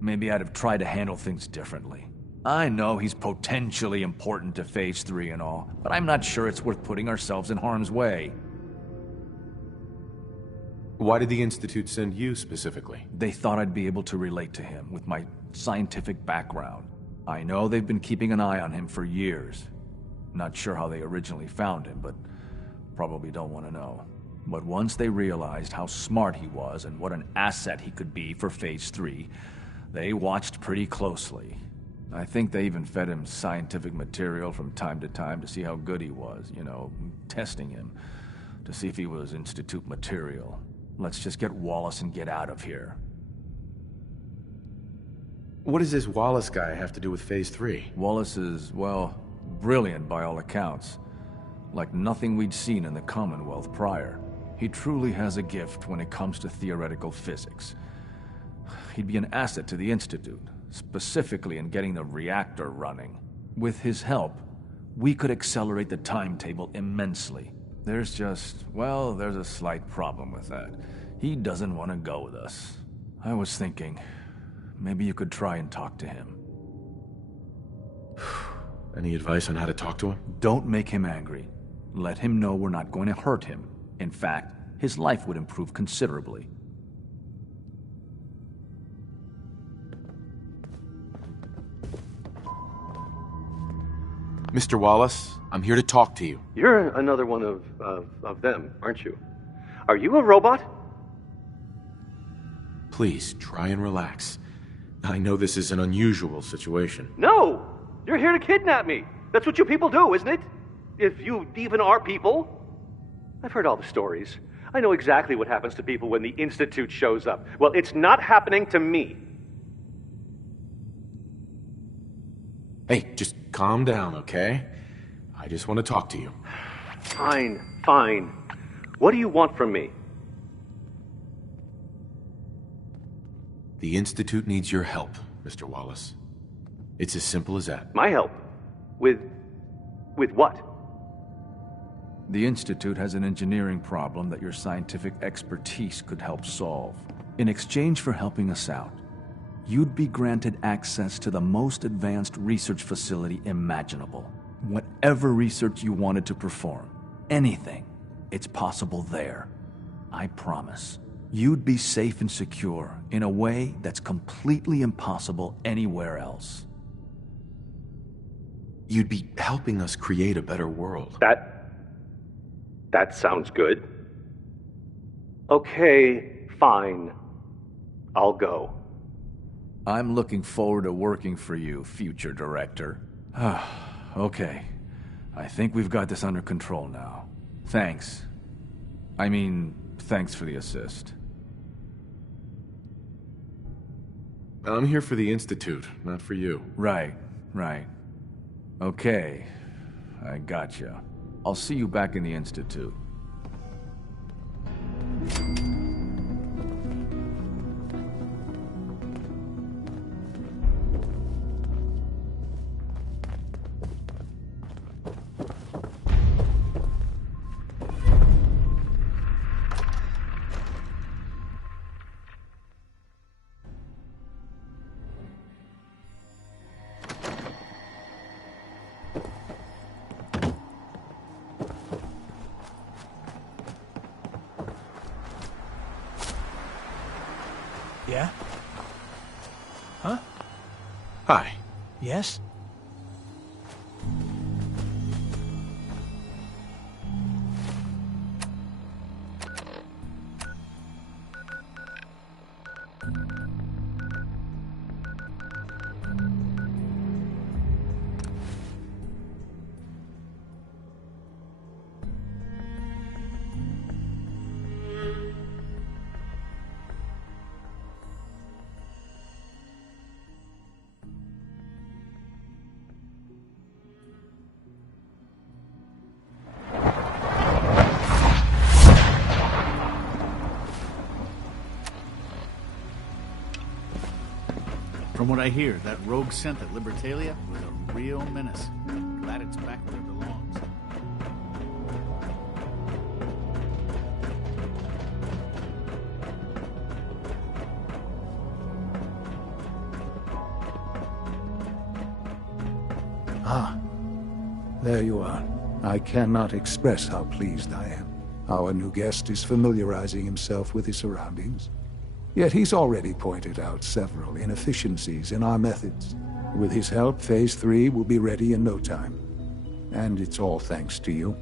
Maybe I'd have tried to handle things differently. I know he's potentially important to Phase 3 and all, but I'm not sure it's worth putting ourselves in harm's way. Why did the Institute send you specifically? They thought I'd be able to relate to him with my scientific background. I know they've been keeping an eye on him for years. Not sure how they originally found him, but probably don't want to know. But once they realized how smart he was and what an asset he could be for Phase 3, they watched pretty closely. I think they even fed him scientific material from time to time to see how good he was, you know, testing him, to see if he was Institute material. Let's just get Wallace and get out of here. What does this Wallace guy have to do with Phase 3? Wallace is, well, brilliant by all accounts. Like nothing we'd seen in the Commonwealth prior. He truly has a gift when it comes to theoretical physics. He'd be an asset to the Institute, specifically in getting the reactor running. With his help, we could accelerate the timetable immensely. There's just, well, there's a slight problem with that. He doesn't want to go with us. I was thinking, maybe you could try and talk to him. Any advice on how to talk to him? Don't make him angry. Let him know we're not going to hurt him. In fact, his life would improve considerably. Mr. Wallace, I'm here to talk to you. You're another one of them, aren't you? Are you a robot? Please, try and relax. I know this is an unusual situation. No! You're here to kidnap me. That's what you people do, isn't it? If you even are people. I've heard all the stories. I know exactly what happens to people when the Institute shows up. Well, it's not happening to me. Hey, just calm down, okay? I just want to talk to you. Fine, fine. What do you want from me? The Institute needs your help, Mr. Wallace. It's as simple as that. My help? With what? The Institute has an engineering problem that your scientific expertise could help solve. In exchange for helping us out, you'd be granted access to the most advanced research facility imaginable. Whatever research you wanted to perform, anything, it's possible there. I promise. You'd be safe and secure in a way that's completely impossible anywhere else. You'd be helping us create a better world. That sounds good. Okay, fine. I'll go. I'm looking forward to working for you, future director. Okay. I think we've got this under control now. Thanks. I mean, thanks for the assist. I'm here for the Institute, not for you. Right. Okay. I gotcha. I'll see you back in the Institute. Yeah? Huh? Hi. Yes? From what I hear, that rogue synth at Libertalia was a real menace. Glad it's back where it belongs. Ah, there you are. I cannot express how pleased I am. Our new guest is familiarizing himself with his surroundings. Yet he's already pointed out several inefficiencies in our methods. With his help, Phase 3 will be ready in no time. And it's all thanks to you.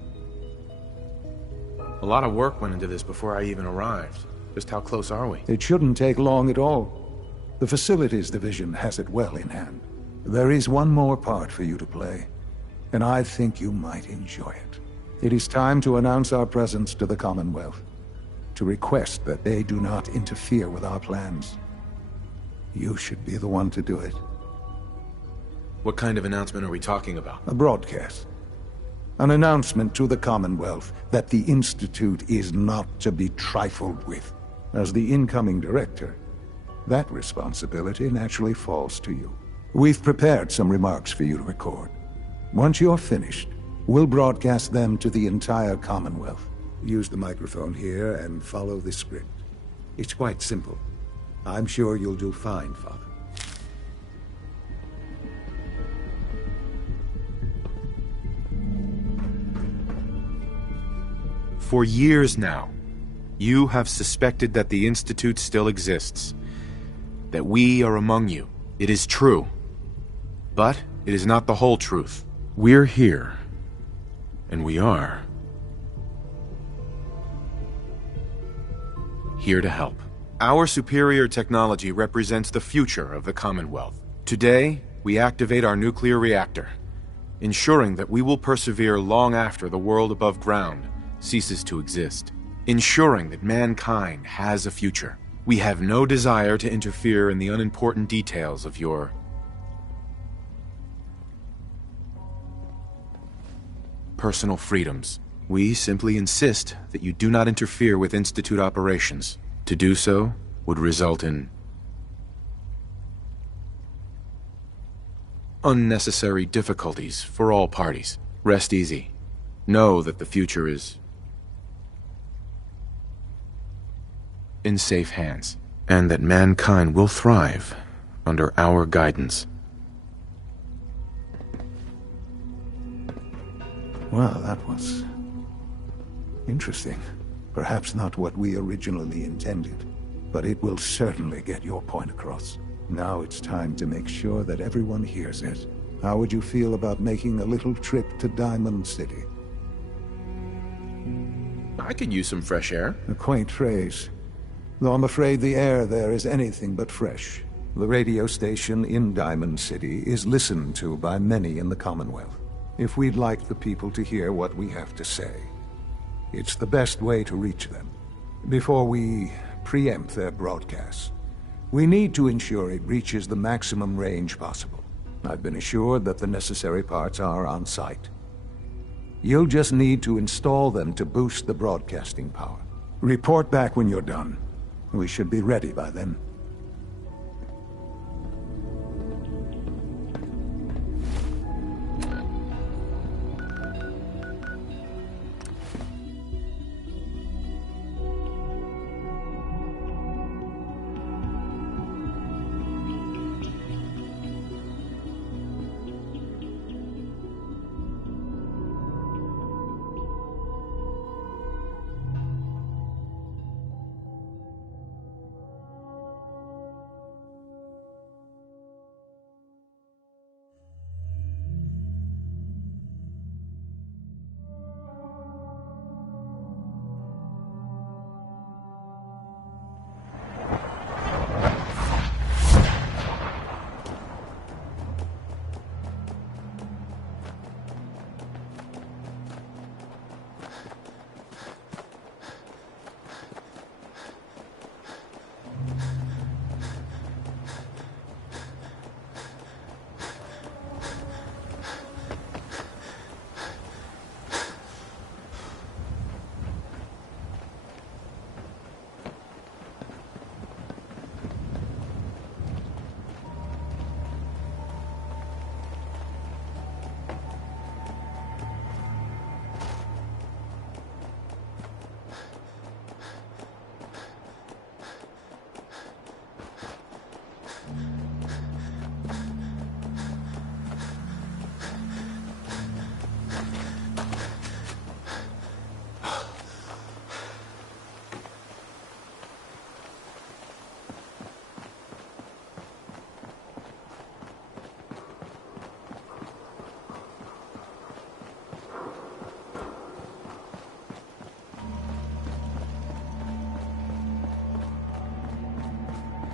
A lot of work went into this before I even arrived. Just how close are we? It shouldn't take long at all. The Facilities Division has it well in hand. There is one more part for you to play, and I think you might enjoy it. It is time to announce our presence to the Commonwealth, to request that they do not interfere with our plans. You should be the one to do it. What kind of announcement are we talking about? A broadcast. An announcement to the Commonwealth that the Institute is not to be trifled with. As the incoming director, that responsibility naturally falls to you. We've prepared some remarks for you to record. Once you're finished, we'll broadcast them to the entire Commonwealth. Use the microphone here and follow the script. It's quite simple. I'm sure you'll do fine, Father. For years now, you have suspected that the Institute still exists. That we are among you. It is true. But it is not the whole truth. We're here. And we are here to help. Our superior technology represents the future of the Commonwealth. Today, we activate our nuclear reactor, ensuring that we will persevere long after the world above ground ceases to exist, ensuring that mankind has a future. We have no desire to interfere in the unimportant details of your personal freedoms. We simply insist that you do not interfere with Institute operations. To do so would result in unnecessary difficulties for all parties. Rest easy. Know that the future is in safe hands, and that mankind will thrive under our guidance. Well, that was interesting. Perhaps not what we originally intended, but it will certainly get your point across. Now it's time to make sure that everyone hears it. How would you feel about making a little trip to Diamond City? I could use some fresh air. A quaint phrase, though I'm afraid the air there is anything but fresh. The radio station in Diamond City is listened to by many in the Commonwealth. If we'd like the people to hear what we have to say, it's the best way to reach them. Before we preempt their broadcasts, we need to ensure it reaches the maximum range possible. I've been assured that the necessary parts are on site. You'll just need to install them to boost the broadcasting power. Report back when you're done. We should be ready by then.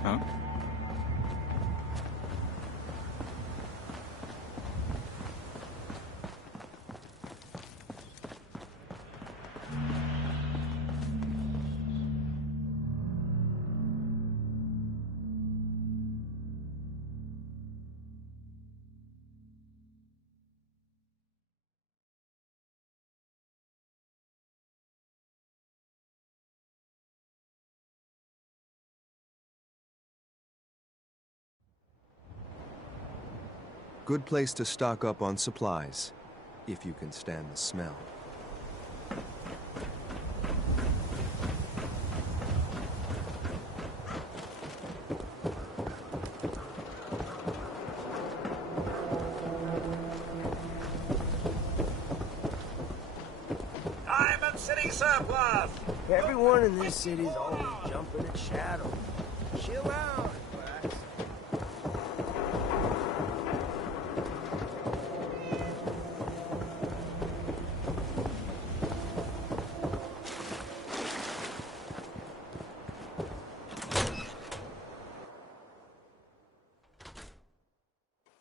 Huh? Good place to stock up on supplies, if you can stand the smell. Diamond City surplus! Everyone in this city's always jumping at Shadow. Chill out, relax.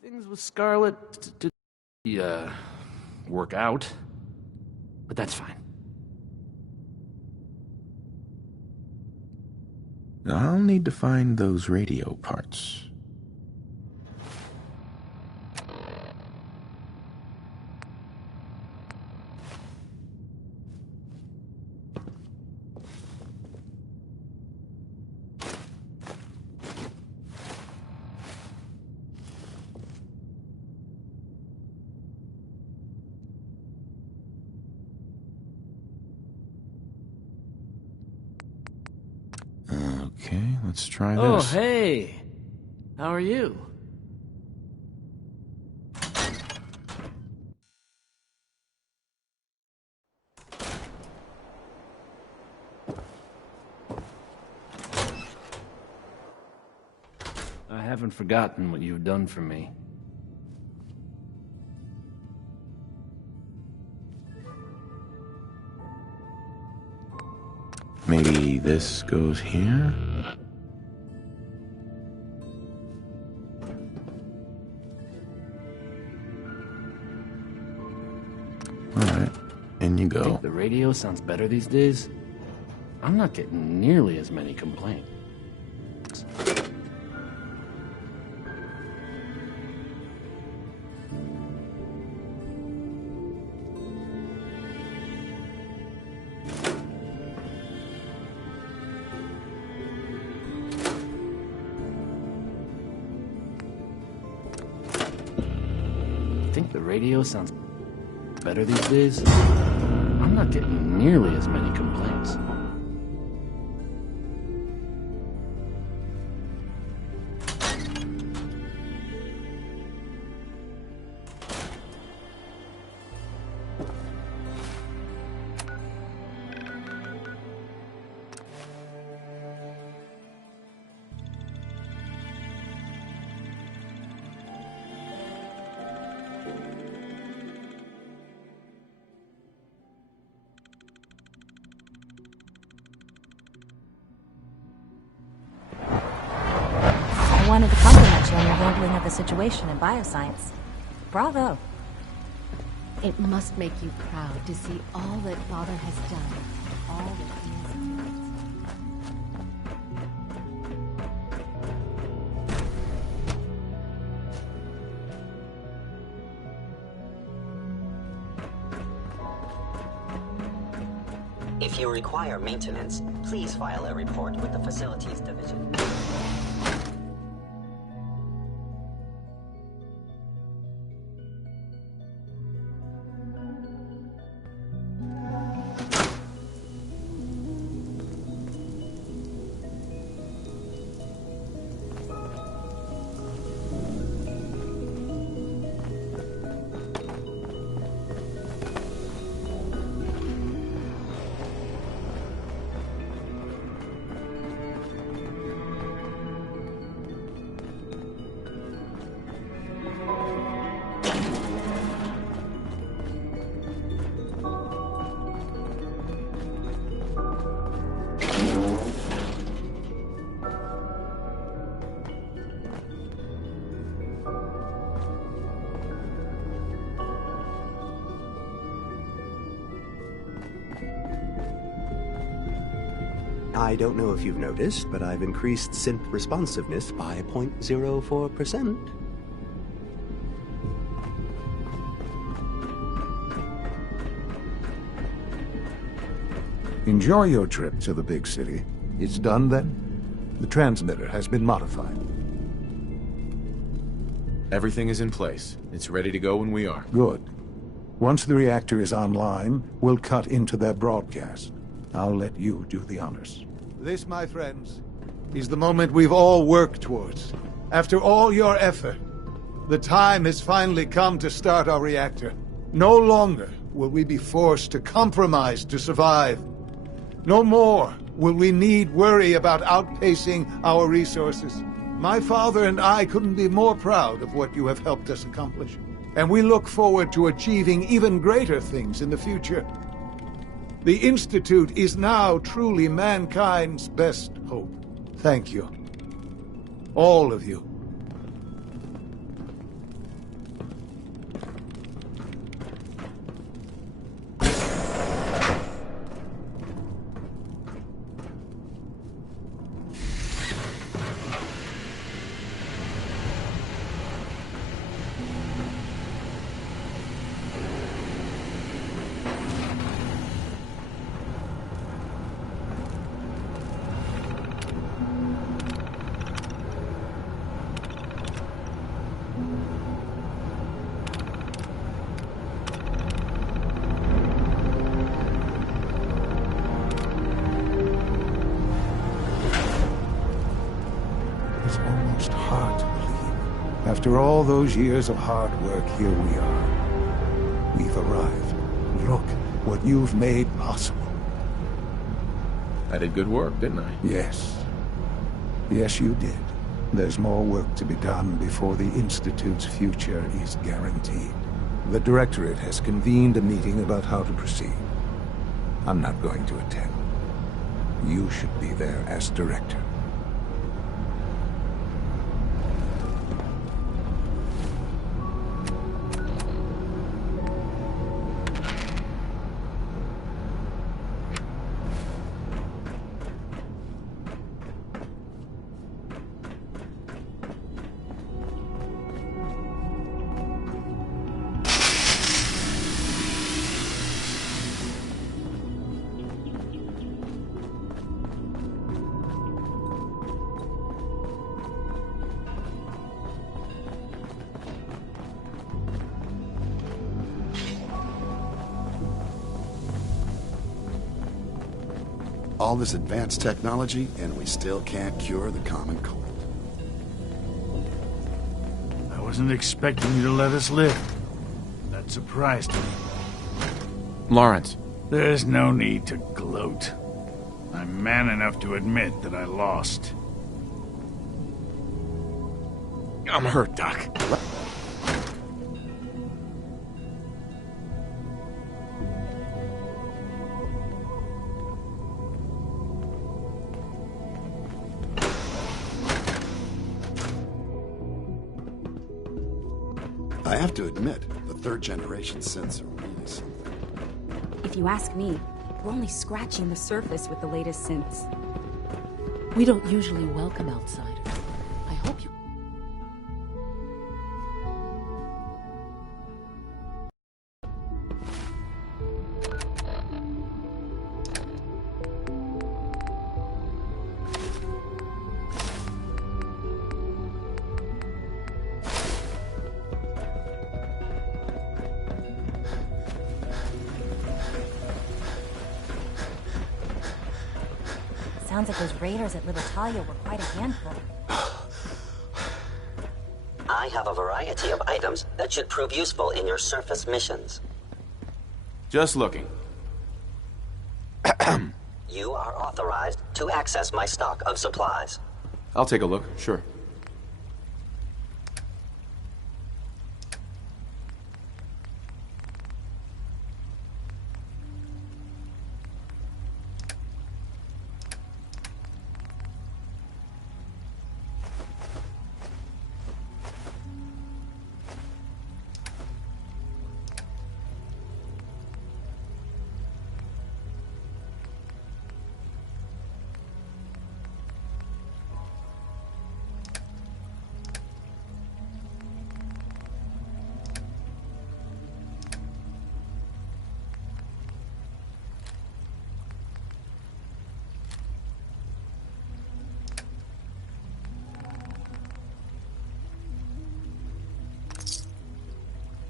Things with Scarlet didn't work out, but that's fine. I'll need to find those radio parts. Okay, let's try Oh, this. hey! How are you? I haven't forgotten what you've done for me. Maybe this goes here? Alright, in you go. Think the radio sounds better these days? I'm not getting nearly as many complaints. Think the radio sounds better these days? I'm not getting nearly as many complaints. I wanted to compliment you on your handling of the situation in bioscience. Bravo. It must make you proud to see all that Father has done. All that he has If you require maintenance, please file a report with the Facilities Division. I don't know if you've noticed, but I've increased synth responsiveness by 0.04%. Enjoy your trip to the big city. It's done then? The transmitter has been modified. Everything is in place. It's ready to go when we are. Good. Once the reactor is online, we'll cut into their broadcast. I'll let you do the honors. This, my friends, is the moment we've all worked towards. After all your effort, the time has finally come to start our reactor. No longer will we be forced to compromise to survive. No more will we need worry about outpacing our resources. My father and I couldn't be more proud of what you have helped us accomplish. And we look forward to achieving even greater things in the future. The Institute is now truly mankind's best hope. Thank you. All of you. After all those years of hard work, here we are. We've arrived. Look what you've made possible. I did good work, didn't I? Yes. Yes, you did. There's more work to be done before the Institute's future is guaranteed. The Directorate has convened a meeting about how to proceed. I'm not going to attend. You should be there as director. All this advanced technology, and we still can't cure the common cold. I wasn't expecting you to let us live. That surprised me. Lawrence. There's no need to gloat. I'm man enough to admit that I lost. I'm hurt, Doc. I have to admit, the third-generation synths are really something. If you ask me, we're only scratching the surface with the latest synths. We don't usually welcome outsiders. I hope you... Sounds like those raiders at Little Talia were quite a handful. I have a variety of items that should prove useful in your surface missions. Just looking. You are authorized to access my stock of supplies. I'll take a look, sure.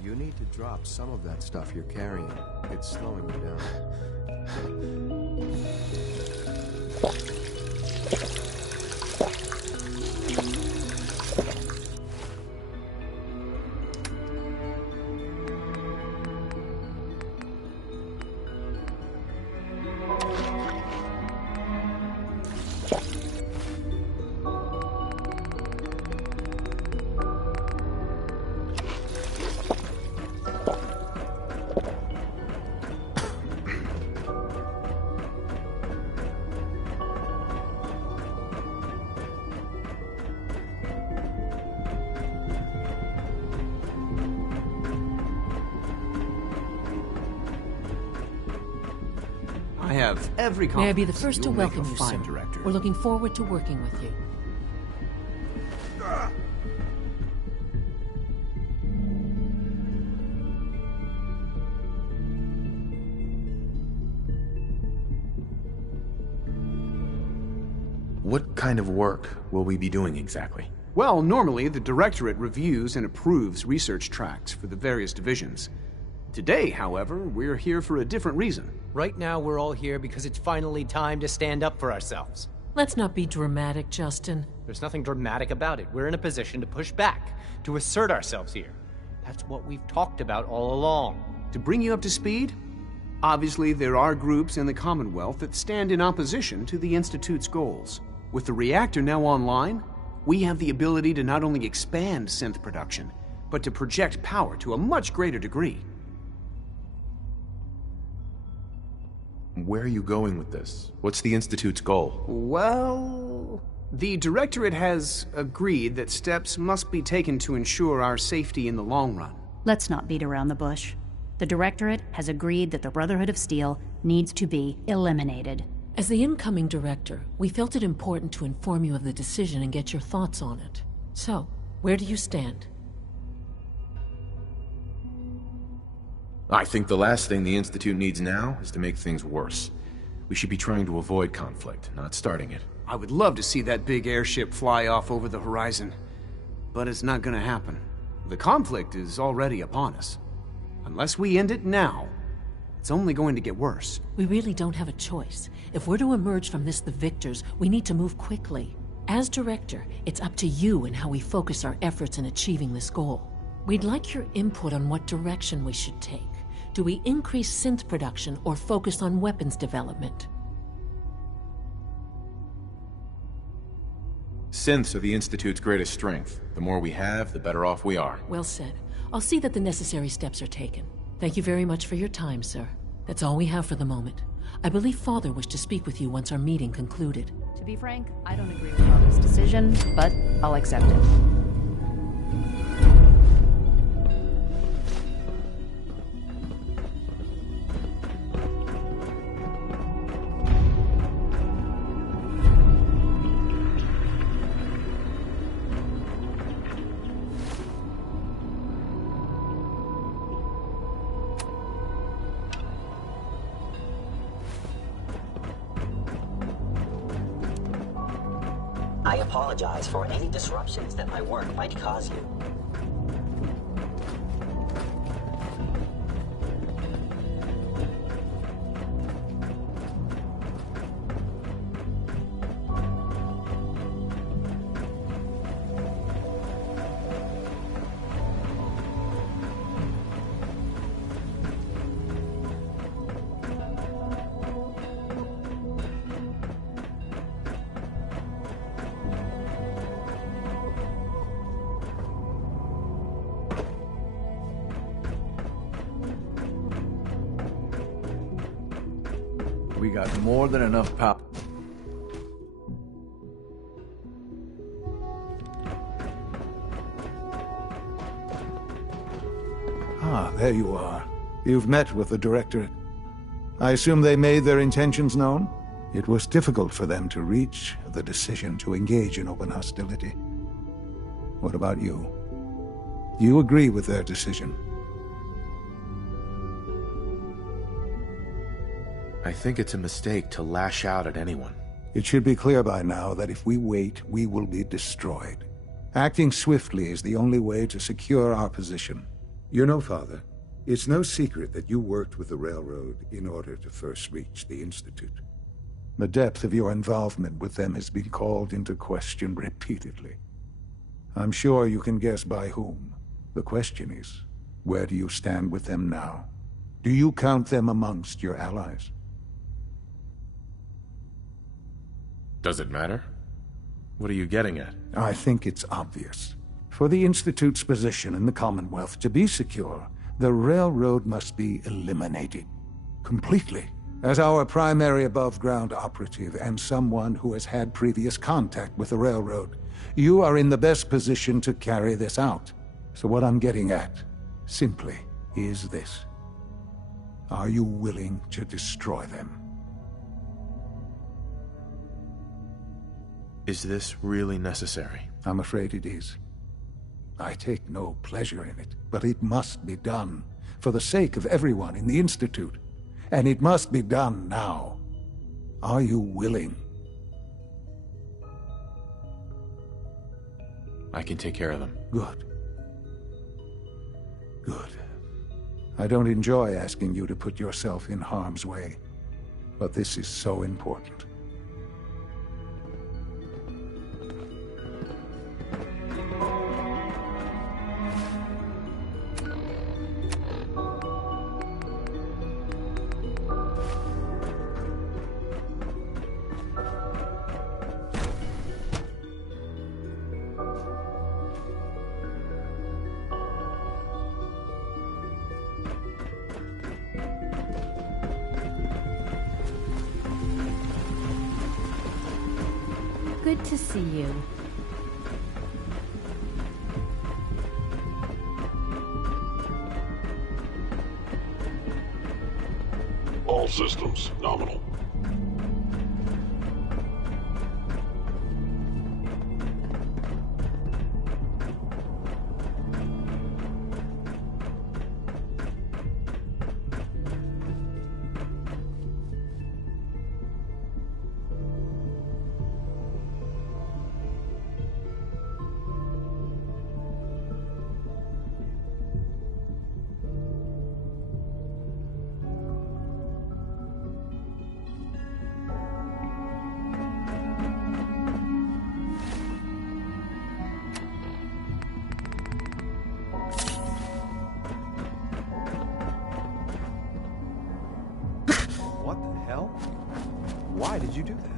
You need to drop some of that stuff you're carrying. It's slowing you down. I have every May confidence I be the first to you'll make welcome a you, fine sir. director. We're looking forward to working with you. What kind of work will we be doing exactly? Well, normally the Directorate reviews and approves research tracks for the various divisions. Today, however, we're here for a different reason. Right now, we're all here because it's finally time to stand up for ourselves. Let's not be dramatic, Justin. There's nothing dramatic about it. We're in a position to push back, to assert ourselves here. That's what we've talked about all along. To bring you up to speed, obviously there are groups in the Commonwealth that stand in opposition to the Institute's goals. With the reactor now online, we have the ability to not only expand synth production, but to project power to a much greater degree. Where are you going with this? What's the Institute's goal? Well, the Directorate has agreed that steps must be taken to ensure our safety in the long run. Let's not beat around the bush. The Directorate has agreed that the Brotherhood of Steel needs to be eliminated. As the incoming director, we felt it important to inform you of the decision and get your thoughts on it. So, where do you stand? I think the last thing the Institute needs now is to make things worse. We should be trying to avoid conflict, not starting it. I would love to see that big airship fly off over the horizon, but it's not gonna happen. The conflict is already upon us. Unless we end it now, it's only going to get worse. We really don't have a choice. If we're to emerge from this the victors, we need to move quickly. As director, it's up to you and how we focus our efforts in achieving this goal. We'd like your input on what direction we should take. Do we increase synth production or focus on weapons development? Synths are the Institute's greatest strength. The more we have, the better off we are. Well said. I'll see that the necessary steps are taken. Thank you very much for your time, sir. That's all we have for the moment. I believe Father wished to speak with you once our meeting concluded. To be frank, I don't agree with Father's decision, but I'll accept it. I apologize for any disruptions that my work might cause you. We got more than enough power. Ah, there you are. You've met with the Directorate. I assume they made their intentions known? It was difficult for them to reach the decision to engage in open hostility. What about you? Do you agree with their decision? I think it's a mistake to lash out at anyone. It should be clear by now that if we wait, we will be destroyed. Acting swiftly is the only way to secure our position. You know, Father, it's no secret that you worked with the Railroad in order to first reach the Institute. The depth of your involvement with them has been called into question repeatedly. I'm sure you can guess by whom. The question is, where do you stand with them now? Do you count them amongst your allies? Does it matter? What are you getting at? I think it's obvious. For the Institute's position in the Commonwealth to be secure, the Railroad must be eliminated. Completely. As our primary above-ground operative and someone who has had previous contact with the Railroad, you are in the best position to carry this out. So what I'm getting at, simply, is this. Are you willing to destroy them? Is this really necessary? I'm afraid it is. I take no pleasure in it, but it must be done, for the sake of everyone in the Institute. And it must be done now. Are you willing? I can take care of them. Good. Good. I don't enjoy asking you to put yourself in harm's way, but this is so important. Good to see you. All systems nominal. What the hell? Why did you do that?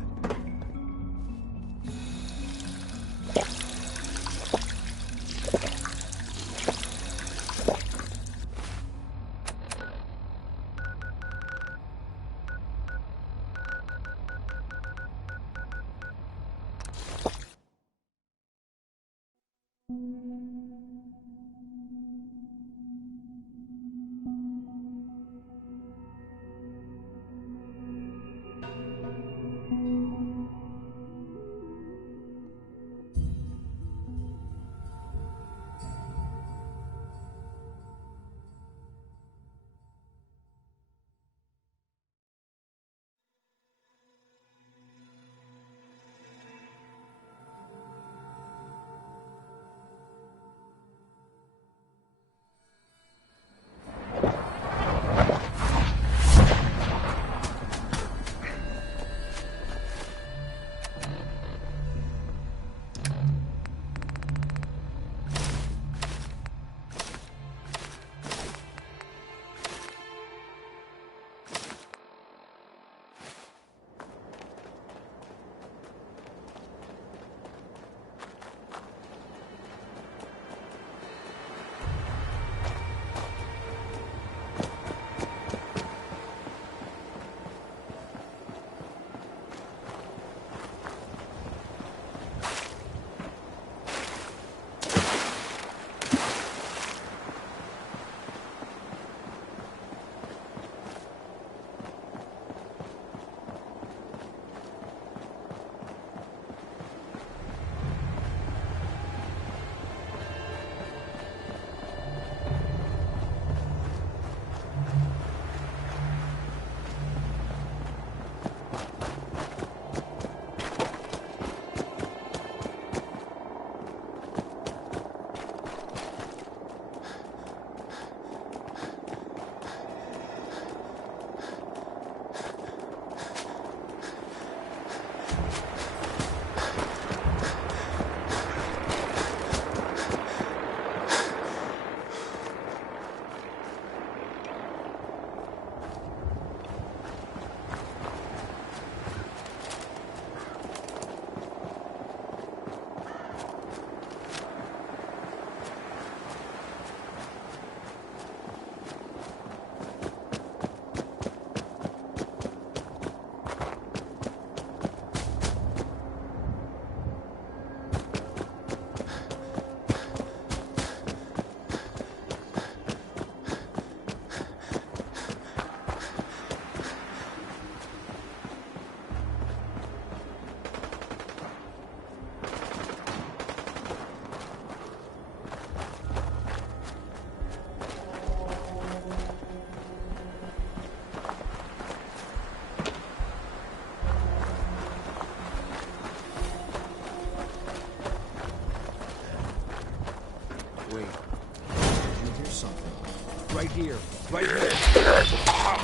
Right here. Right here.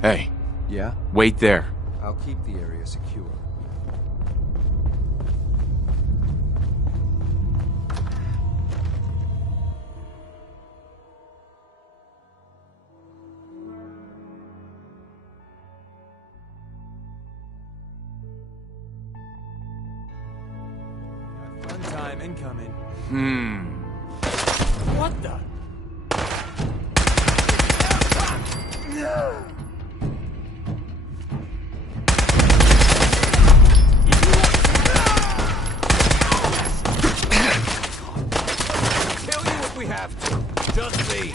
Hey. Yeah? Wait there. I'll keep the area secure. Fun time incoming. What the? Kill you if we have to. Just me.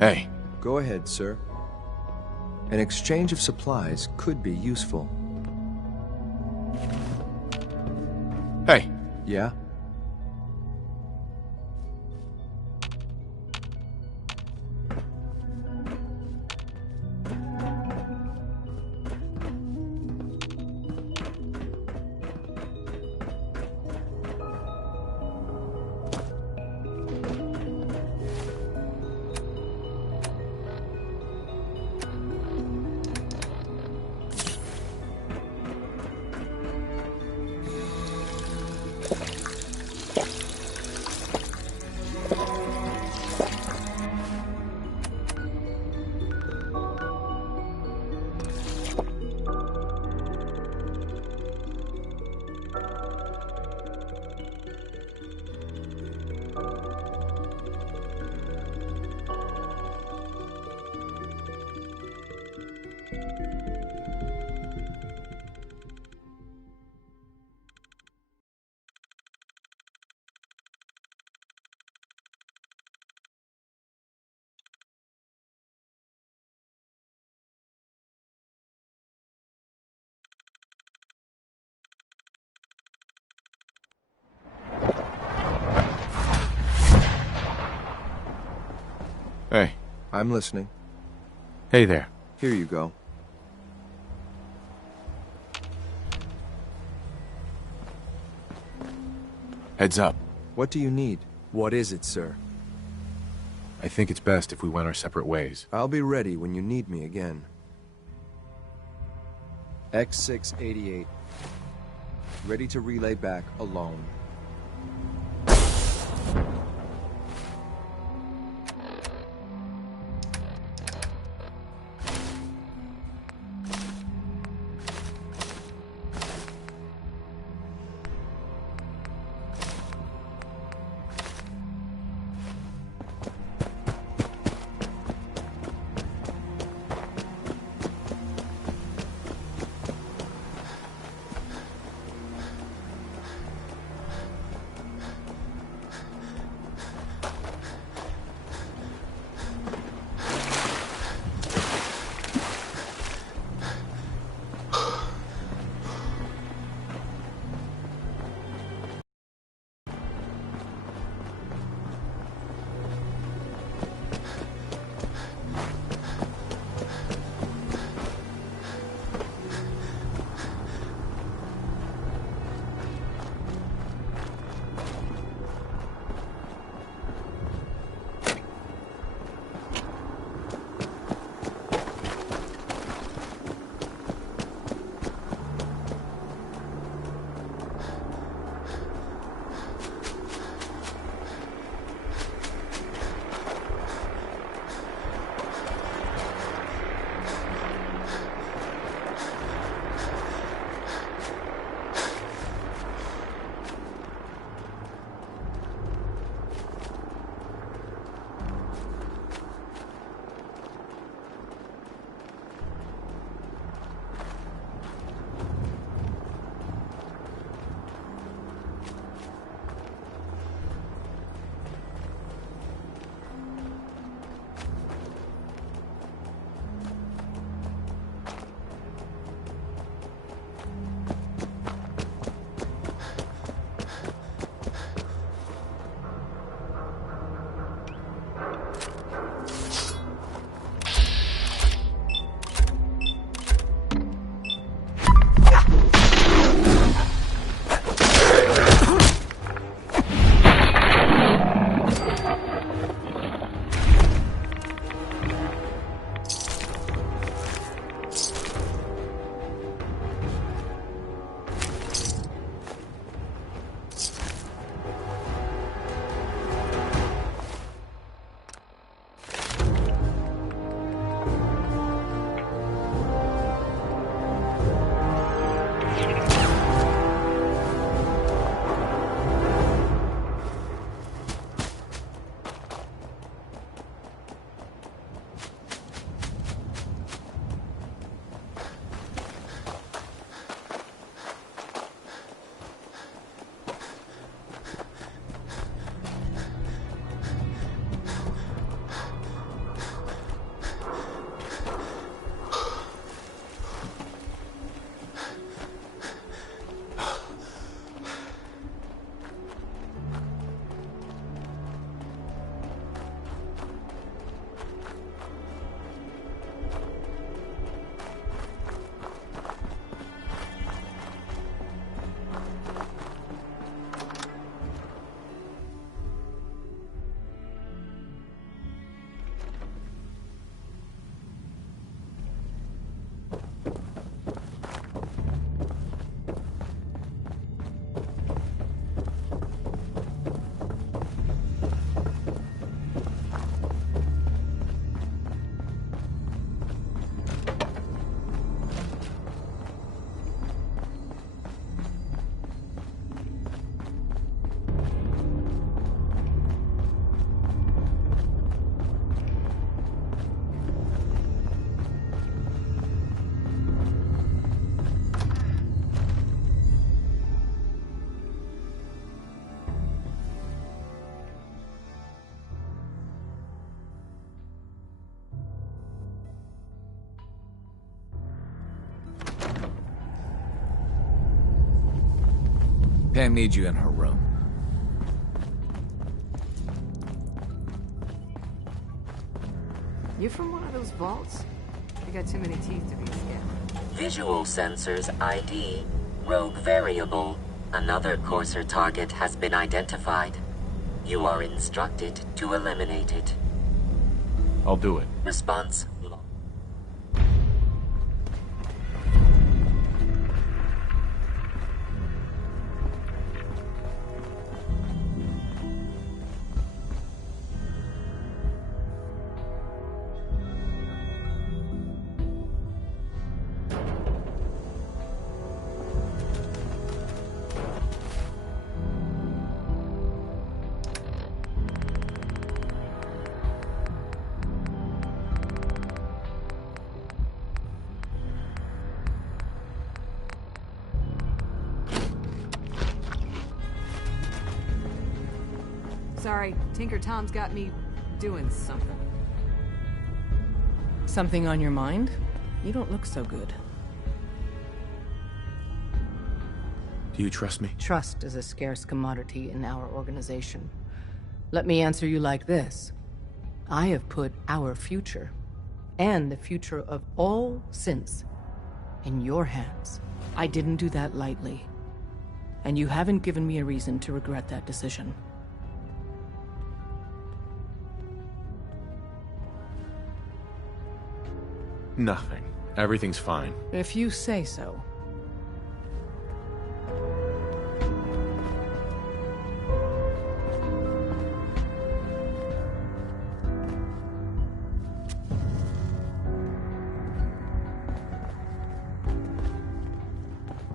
Hey. Go ahead, sir. An exchange of supplies could be useful. Hey. Yeah? Hey. I'm listening. Hey there. Here you go. Heads up. What do you need? What is it, sir? I think it's best if we went our separate ways. I'll be ready when you need me again. X688. Ready to relay back alone. Pam needs you in her room. You from one of those vaults? You got too many teeth to be a scammer. Visual sensors ID rogue variable. Another courser target has been identified. You are instructed to eliminate it. I'll do it. Response. Sorry, Tinker Tom's got me doing something. Something on your mind? You don't look so good. Do you trust me? Trust is a scarce commodity in our organization. Let me answer you like this. I have put our future, and the future of all synths, in your hands. I didn't do that lightly. And you haven't given me a reason to regret that decision. Nothing. Everything's fine. If you say so.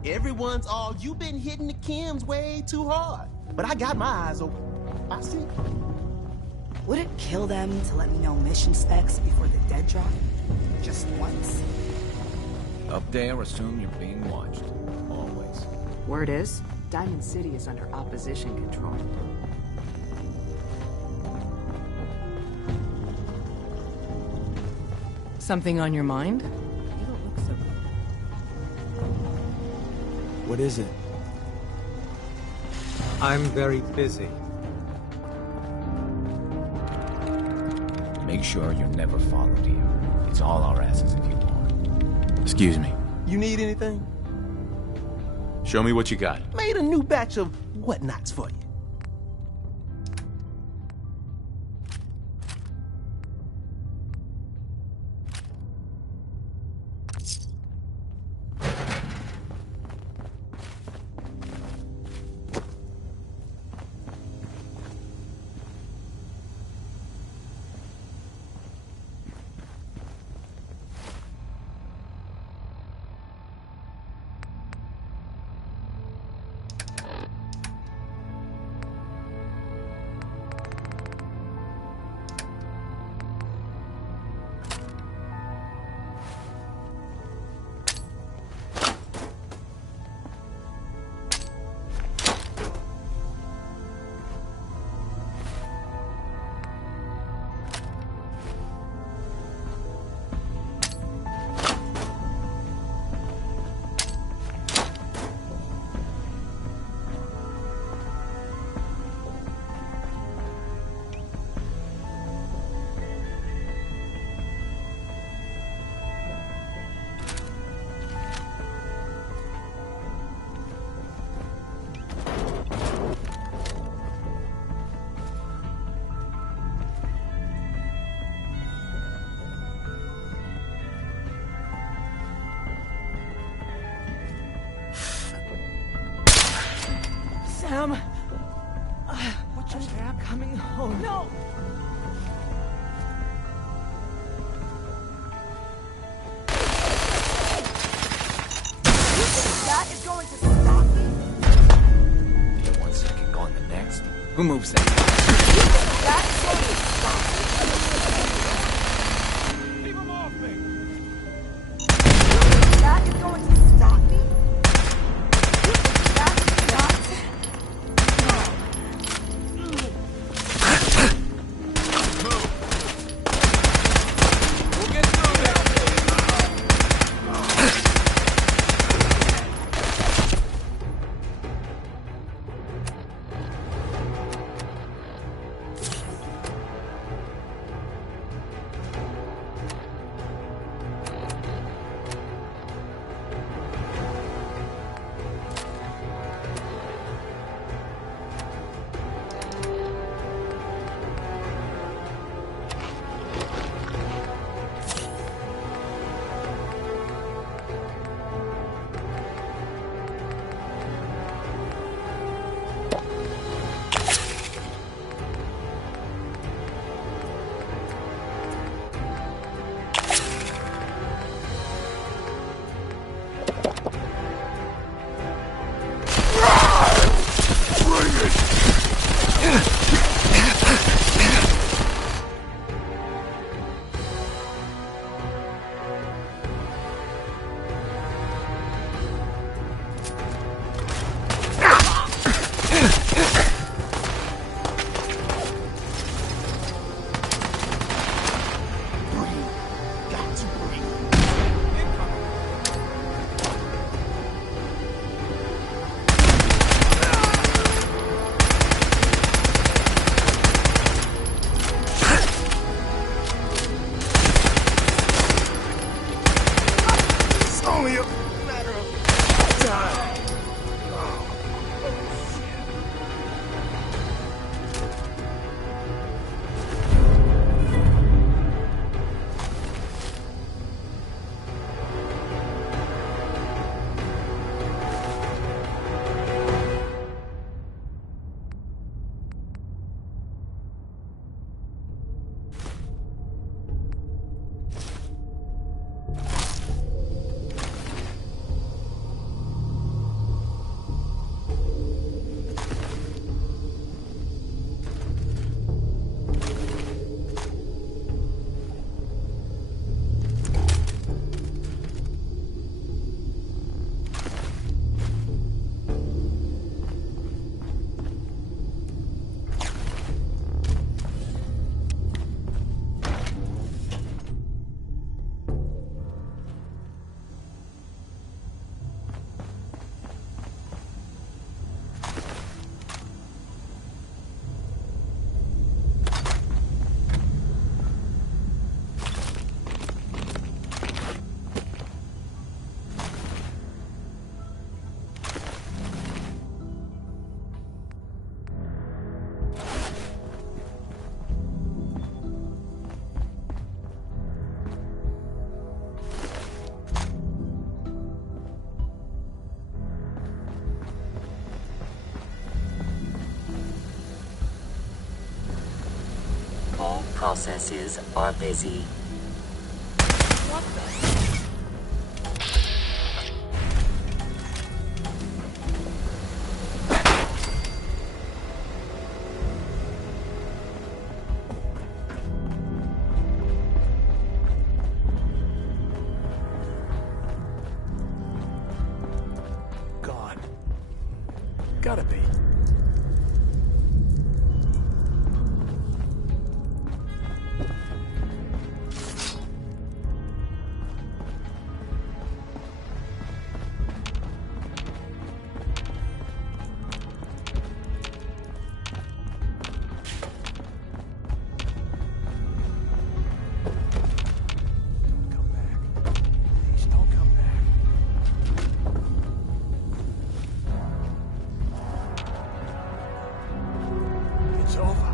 Everyone's all, you've been hitting the chems way too hard. But I got my eyes open. I see. Would it kill them to let me know mission specs before the dead drop? Just once? Up there, assume you're being watched. Always. Word is, Diamond City is under opposition control. Something on your mind? You don't look so good. What is it? I'm very busy. Make sure you're never followed here. It's all our asses if you want. Excuse me. You need anything? Show me what you got. Made a new batch of whatnots for you. Sam! What just happened? Coming home. No! That is going to stop me? Here 1 second, going the next. Who moves that? That is going to stop me? Leave him off me! That is going to stop me? That is not... We'll get through this! processes are busy. What the? Gone. Gotta be. It's over.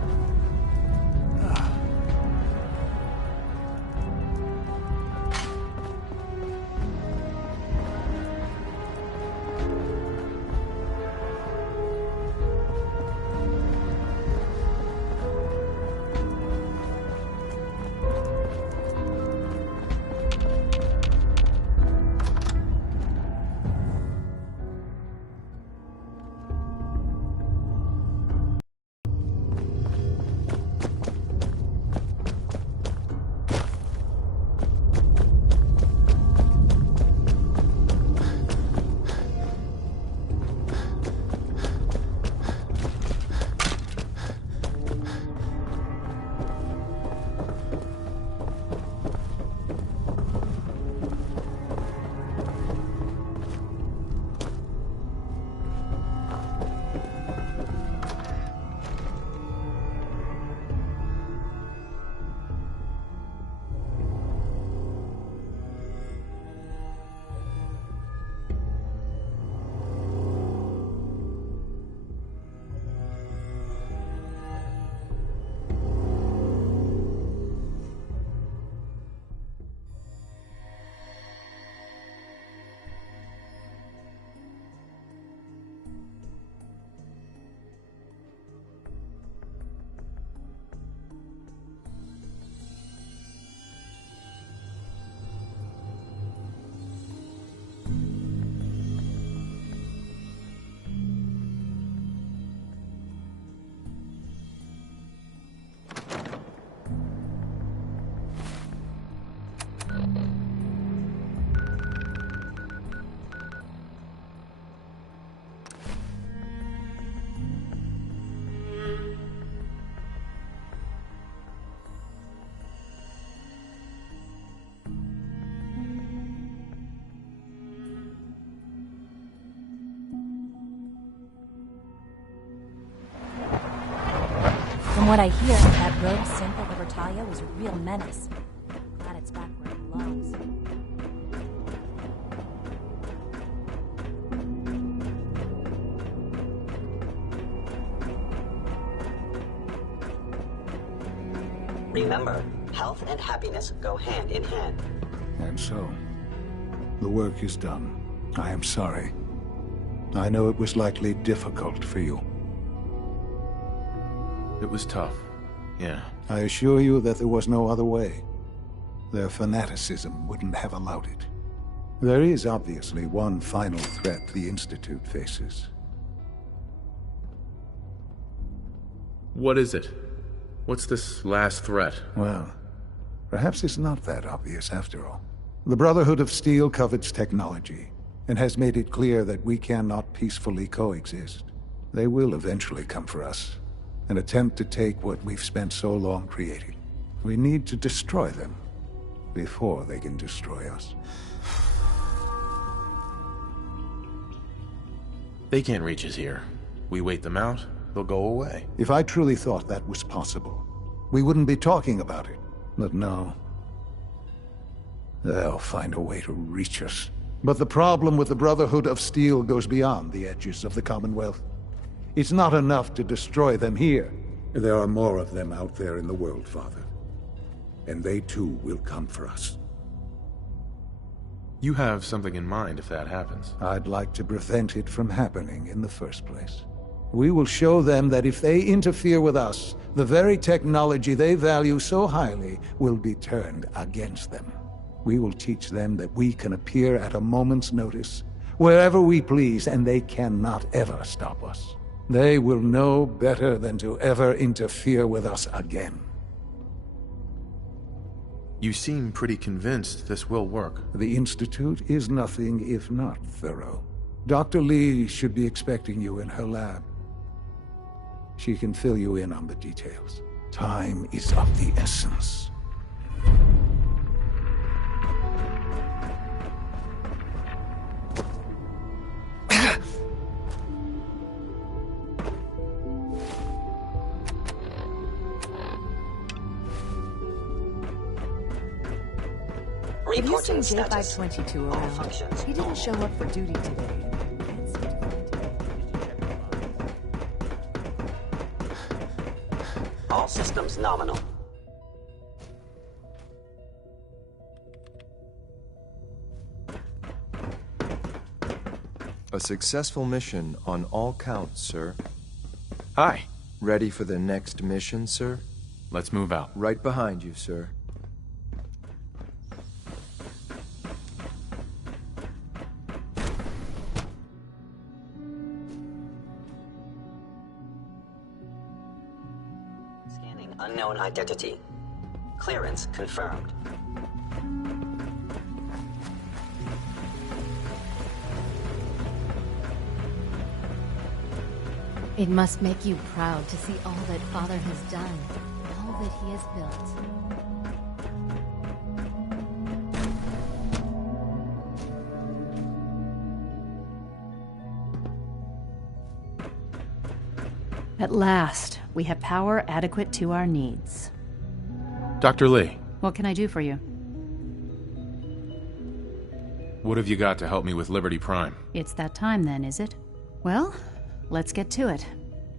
From what I hear, that rogue synth over Talia was a real menace. Glad it's back where it belongs. Remember, health and happiness go hand in hand. And so, the work is done. I am sorry. I know it was likely difficult for you. It was tough, yeah. I assure you that there was no other way. Their fanaticism wouldn't have allowed it. There is obviously one final threat the Institute faces. What is it? What's this last threat? Well, perhaps it's not that obvious after all. The Brotherhood of Steel covets technology, and has made it clear that we cannot peacefully coexist. They will eventually come for us, and attempt to take what we've spent so long creating. We need to destroy them before they can destroy us. They can't reach us here. We wait them out, they'll go away. If I truly thought that was possible, we wouldn't be talking about it. But no. They'll find a way to reach us. But the problem with the Brotherhood of Steel goes beyond the edges of the Commonwealth. It's not enough to destroy them here. There are more of them out there in the world, Father. And they too will come for us. You have something in mind if that happens. I'd like to prevent it from happening in the first place. We will show them that if they interfere with us, the very technology they value so highly will be turned against them. We will teach them that we can appear at a moment's notice, wherever we please, and they cannot ever stop us. They will know better than to ever interfere with us again. You seem pretty convinced this will work. The Institute is nothing if not thorough. Dr. Lee should be expecting you in her lab. She can fill you in on the details. Time is of the essence. Have you seen Reporting status. J522 around? He didn't show up for duty today. All systems nominal. A successful mission on all counts, sir. Hi. Ready for the next mission, sir? Let's move out. Right behind you, sir. Scanning unknown identity. Clearance confirmed. It must make you proud to see all that Father has done, all that he has built. At last, we have power adequate to our needs. Dr. Lee, What can I do for you? what have you got to help me with Liberty Prime? It's that time then, is it? Well, let's get to it.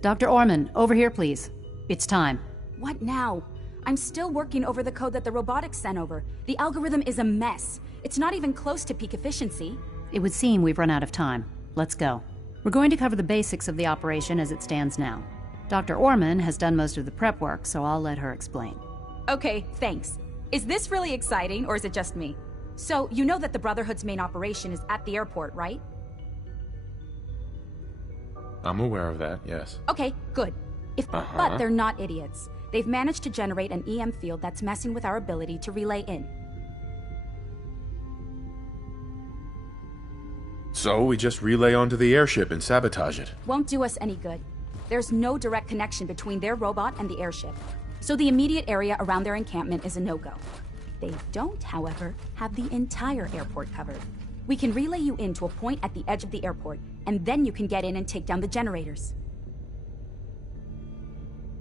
Dr. Orman, over here, please. It's time. What now? I'm still working over the code that the robotics sent over. The algorithm is a mess. It's not even close to peak efficiency. It would seem we've run out of time. Let's go. We're going to cover the basics of the operation as it stands now. Dr. Orman has done most of the prep work, so I'll let her explain. Okay, thanks. Is this really exciting, or is it just me? So, you know that the Brotherhood's main operation is at the airport, right? I'm aware of that, yes. Okay, good. But they're not idiots. They've managed to generate an EM field that's messing with our ability to relay in. So we just relay onto the airship and sabotage it. Won't do us any good. There's no direct connection between their robot and the airship, so the immediate area around their encampment is a no-go. They don't, however, have the entire airport covered. We can relay you in to a point at the edge of the airport, and then you can get in and take down the generators.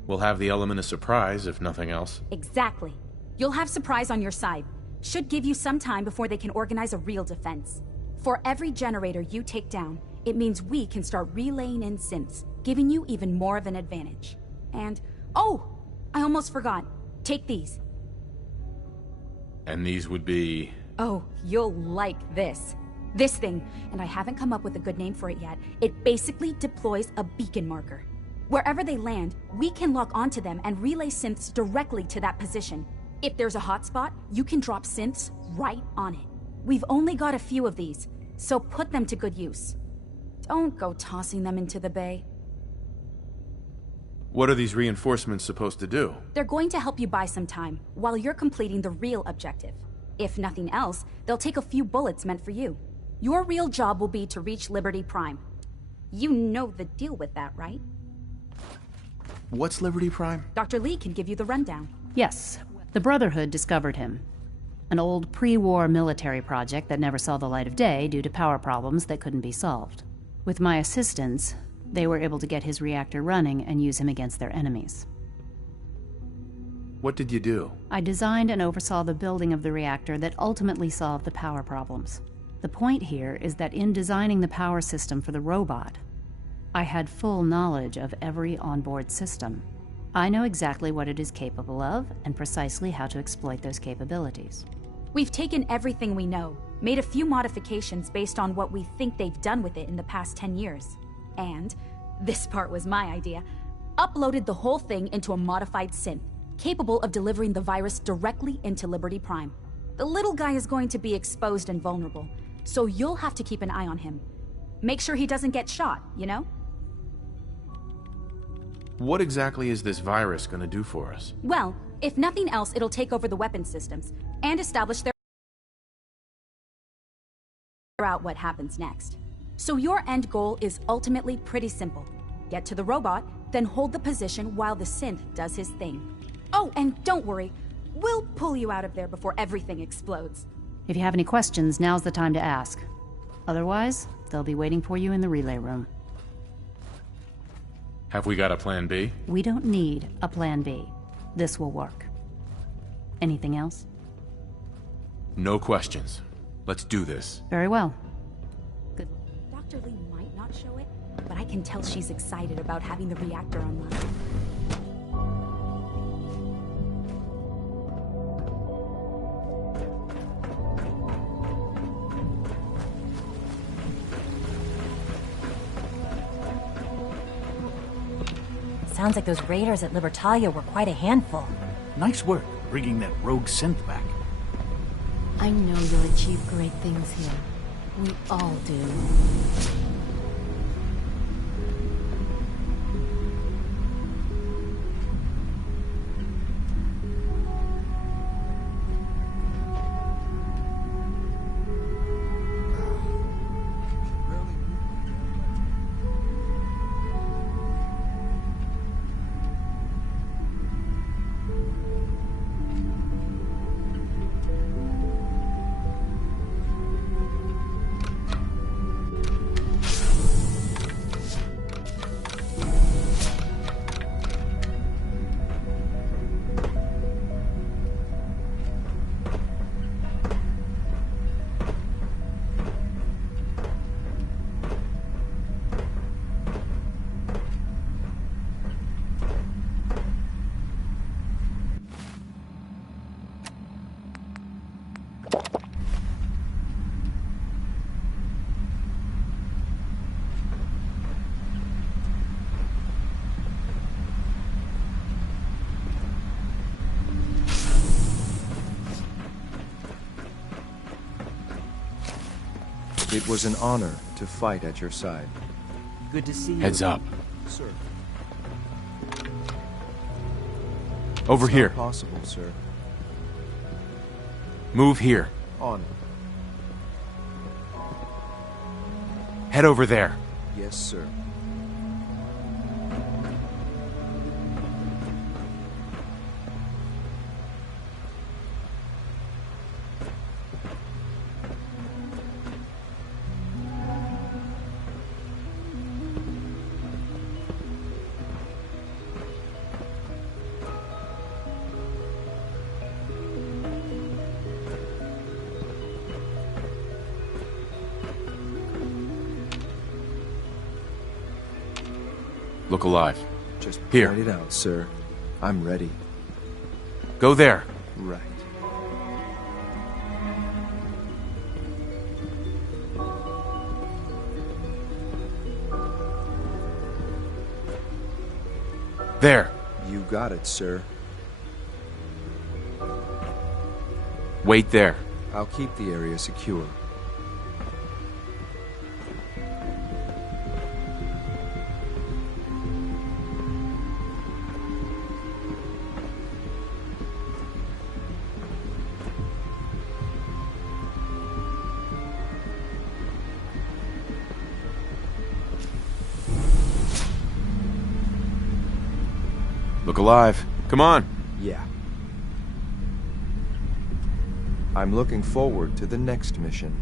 We'll have the element of surprise, if nothing else. Exactly. You'll have surprise on your side. Should give you some time before they can organize a real defense. For every generator you take down, it means we can start relaying in synths, giving you even more of an advantage. And, oh! I almost forgot. Take these. And these would be... Oh, you'll like this. This thing, and I haven't come up with a good name for it yet, it basically deploys a beacon marker. Wherever they land, we can lock onto them and relay synths directly to that position. If there's a hotspot, you can drop synths right on it. We've only got a few of these, so put them to good use. Don't go tossing them into the bay. What are these reinforcements supposed to do? They're going to help you buy some time, while you're completing the real objective. If nothing else, they'll take a few bullets meant for you. Your real job will be to reach Liberty Prime. You know the deal with that, right? What's Liberty Prime? Dr. Lee can give you the rundown. Yes, the Brotherhood discovered him. An old pre-war military project that never saw the light of day due to power problems that couldn't be solved. With my assistance, they were able to get his reactor running and use him against their enemies. What did you do? I designed and oversaw the building of the reactor that ultimately solved the power problems. The point here is that in designing the power system for the robot, I had full knowledge of every onboard system. I know exactly what it is capable of and precisely how to exploit those capabilities. We've taken everything we know, made a few modifications based on what we think they've done with it in the past 10 years. And this part was my idea, uploaded the whole thing into a modified synth, capable of delivering the virus directly into Liberty Prime. The little guy is going to be exposed and vulnerable, so you'll have to keep an eye on him. Make sure he doesn't get shot, you know? What exactly is this virus gonna do for us? Well, if nothing else, it'll take over the weapon systems, and establish their... out what happens next. So your end goal is ultimately pretty simple. Get to the robot, then hold the position while the synth does his thing. Oh, and don't worry, we'll pull you out of there before everything explodes. If you have any questions, now's the time to ask. Otherwise, they'll be waiting for you in the relay room. Have we got a plan B? We don't need a plan B. This will work. Anything else? No questions. Let's do this. Very well. Good. Dr. Lee might not show it, but I can tell she's excited about having the reactor online. Sounds like those raiders at Libertalia were quite a handful. Nice work, bringing that rogue synth back. I know you'll achieve great things here. We all do. It was an honor to fight at your side. Good to see you. Heads up. Sir. Over It's here. not possible, sir. Move here. On it. Head over there. Yes, sir. Look alive. Just Here. point it out, sir. I'm ready. Go there. Right. There. You got it, sir. Wait there. I'll keep the area secure. Look alive. Come on. Yeah. I'm looking forward to the next mission.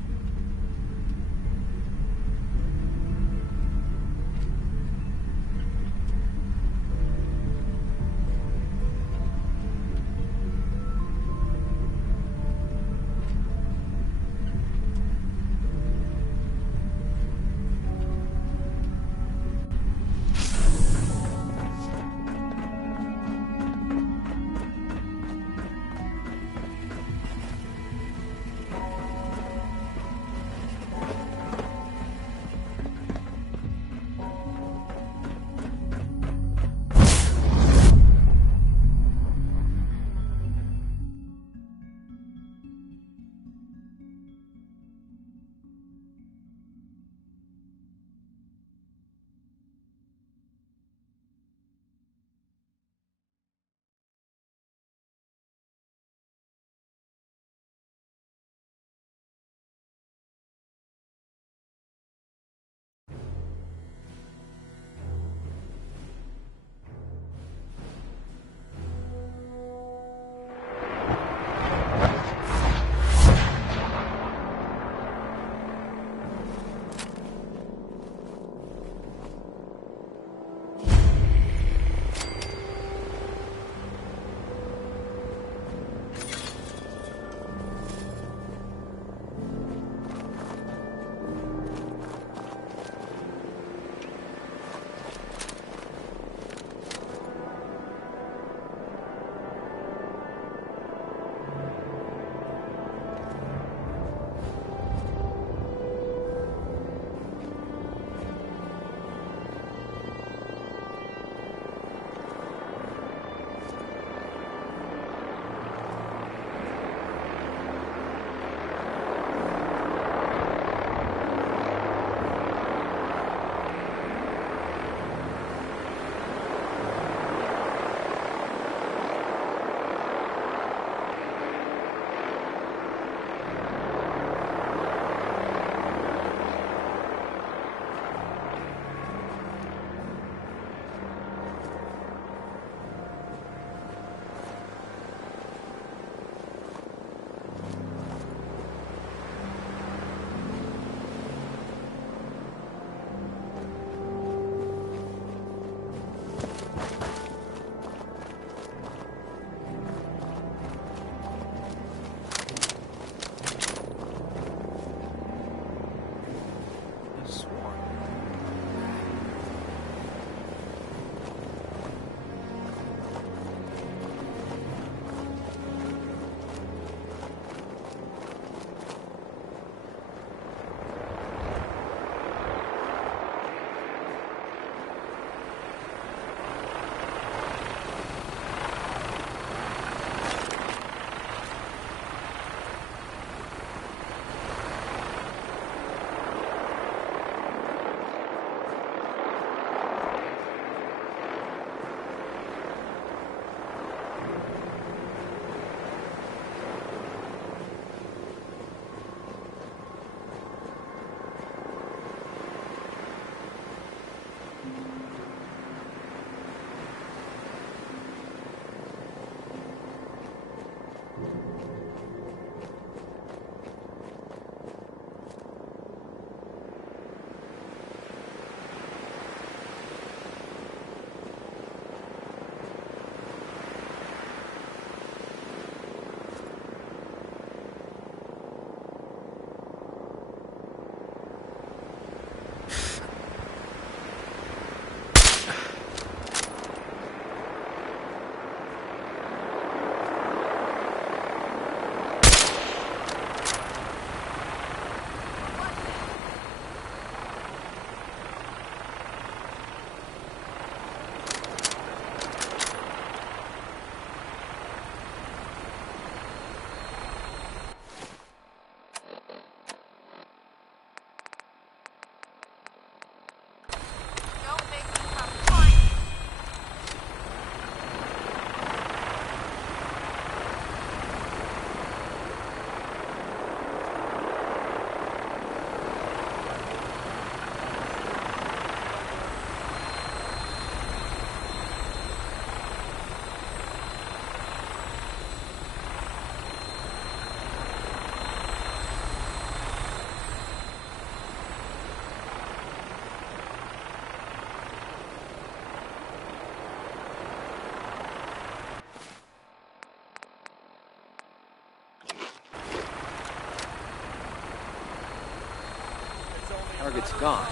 Target's gone.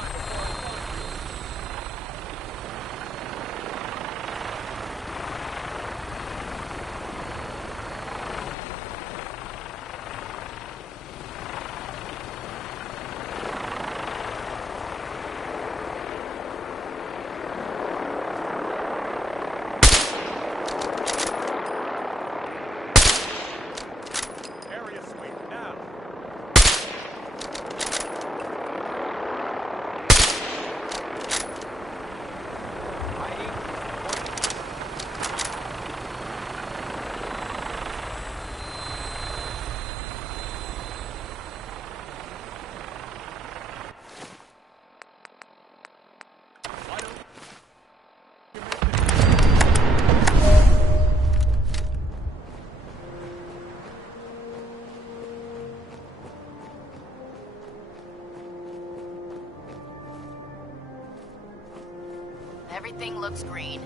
Everything looks green.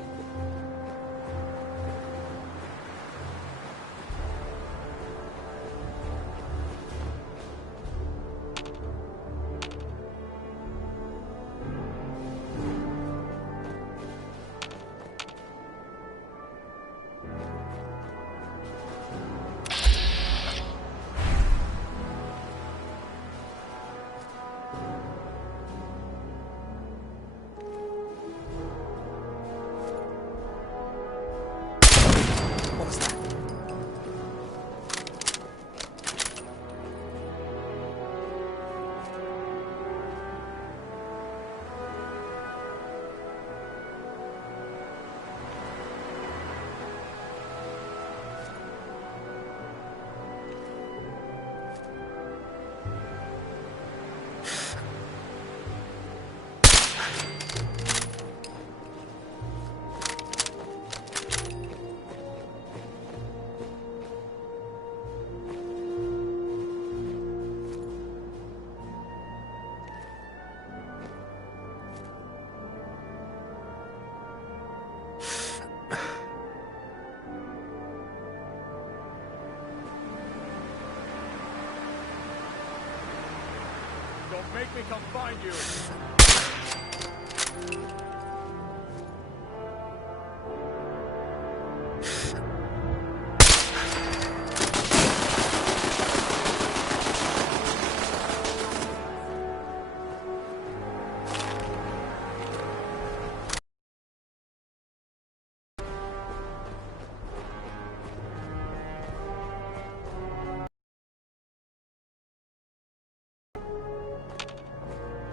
Don't make me come find you!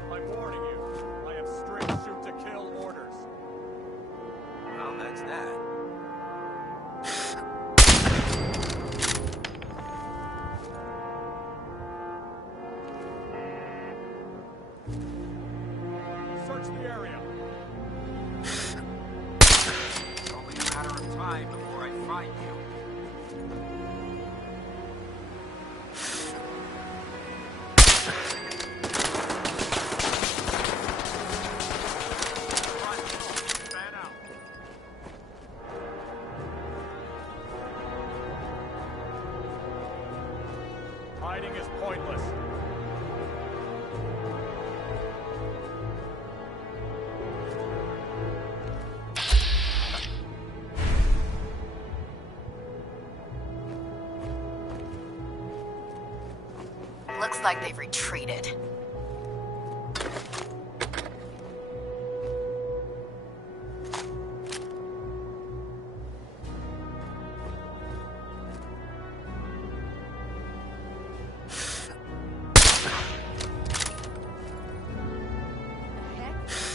I'm warning you, I have strict shoot-to-kill orders. Well, that's that. Search the area. It's only a matter of time before I find you. Hiding is pointless. Looks like they've retreated.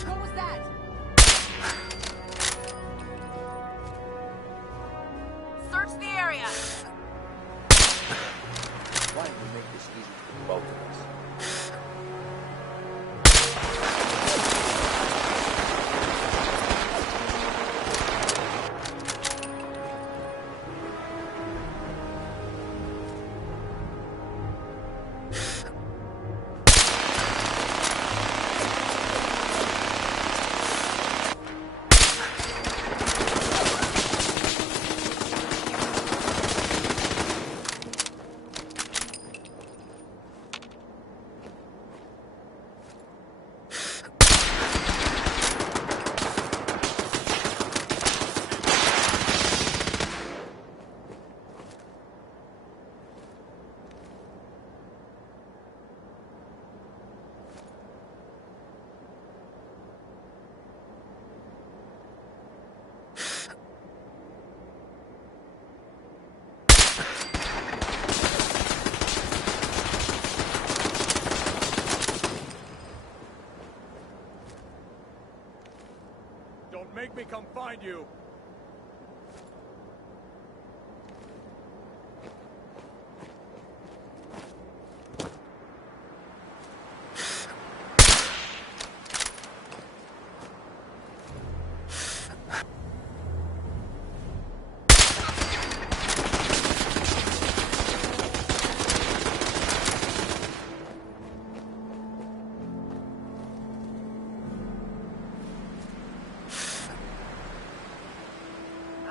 What was that? Search the area! Why don't we make this easy for both of us? behind you.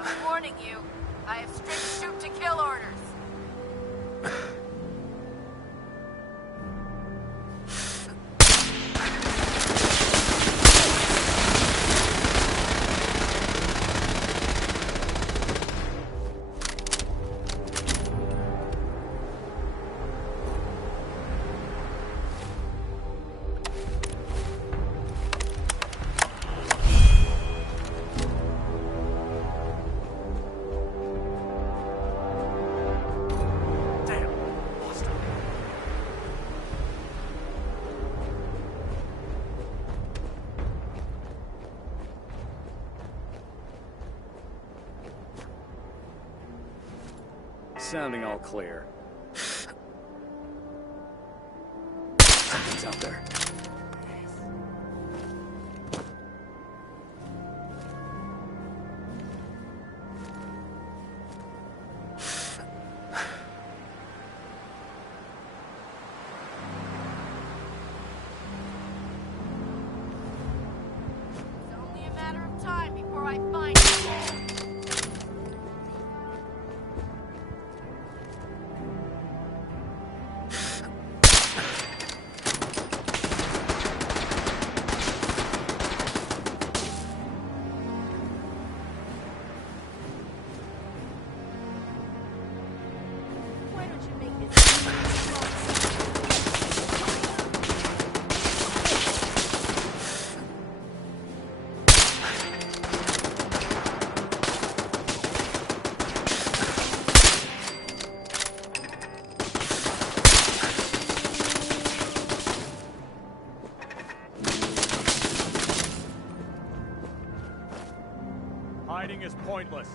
I'm warning you. I have strict shoot-to-kill orders. Sounding all clear. Something's out there. It's only a matter of time before I find you. Why don't you make this Hiding is pointless.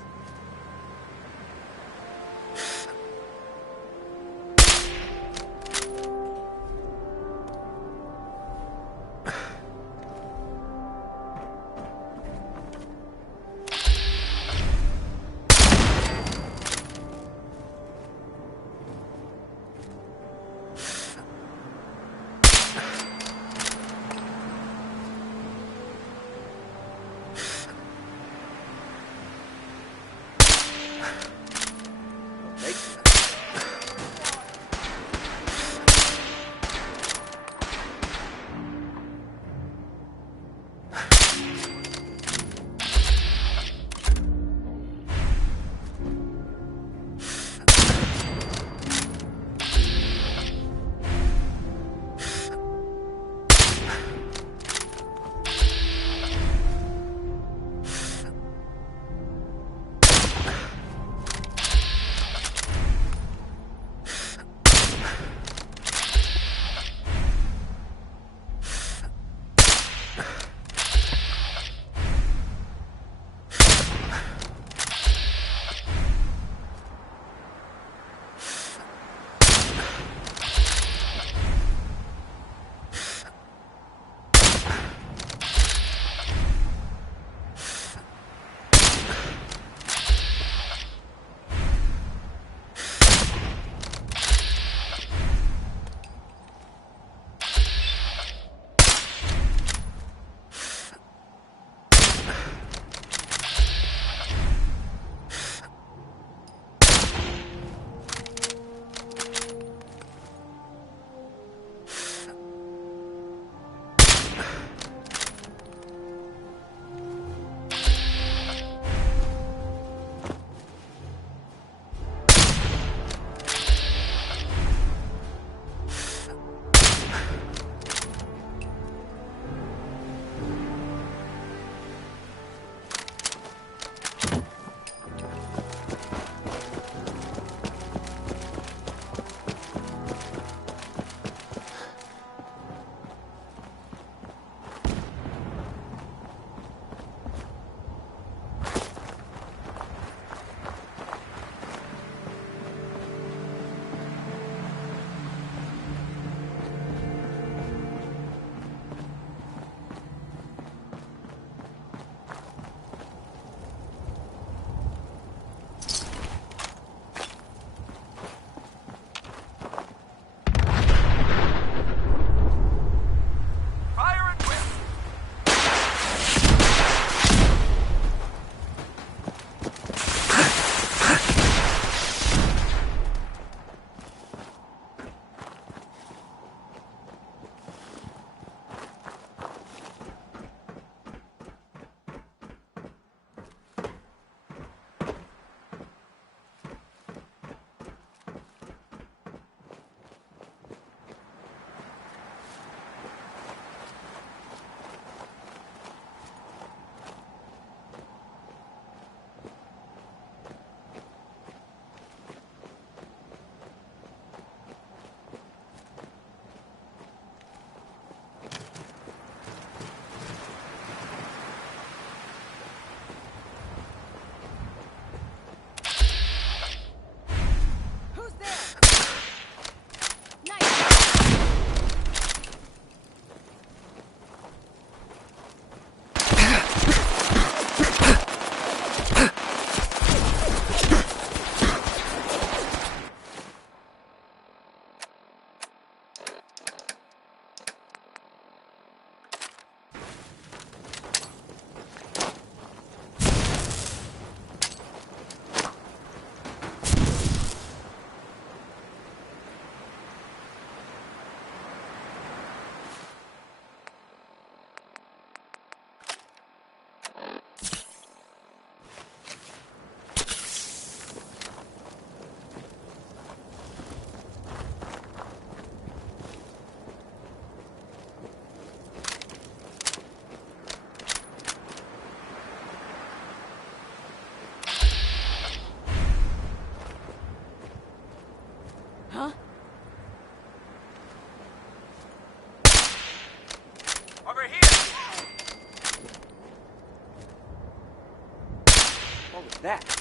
that?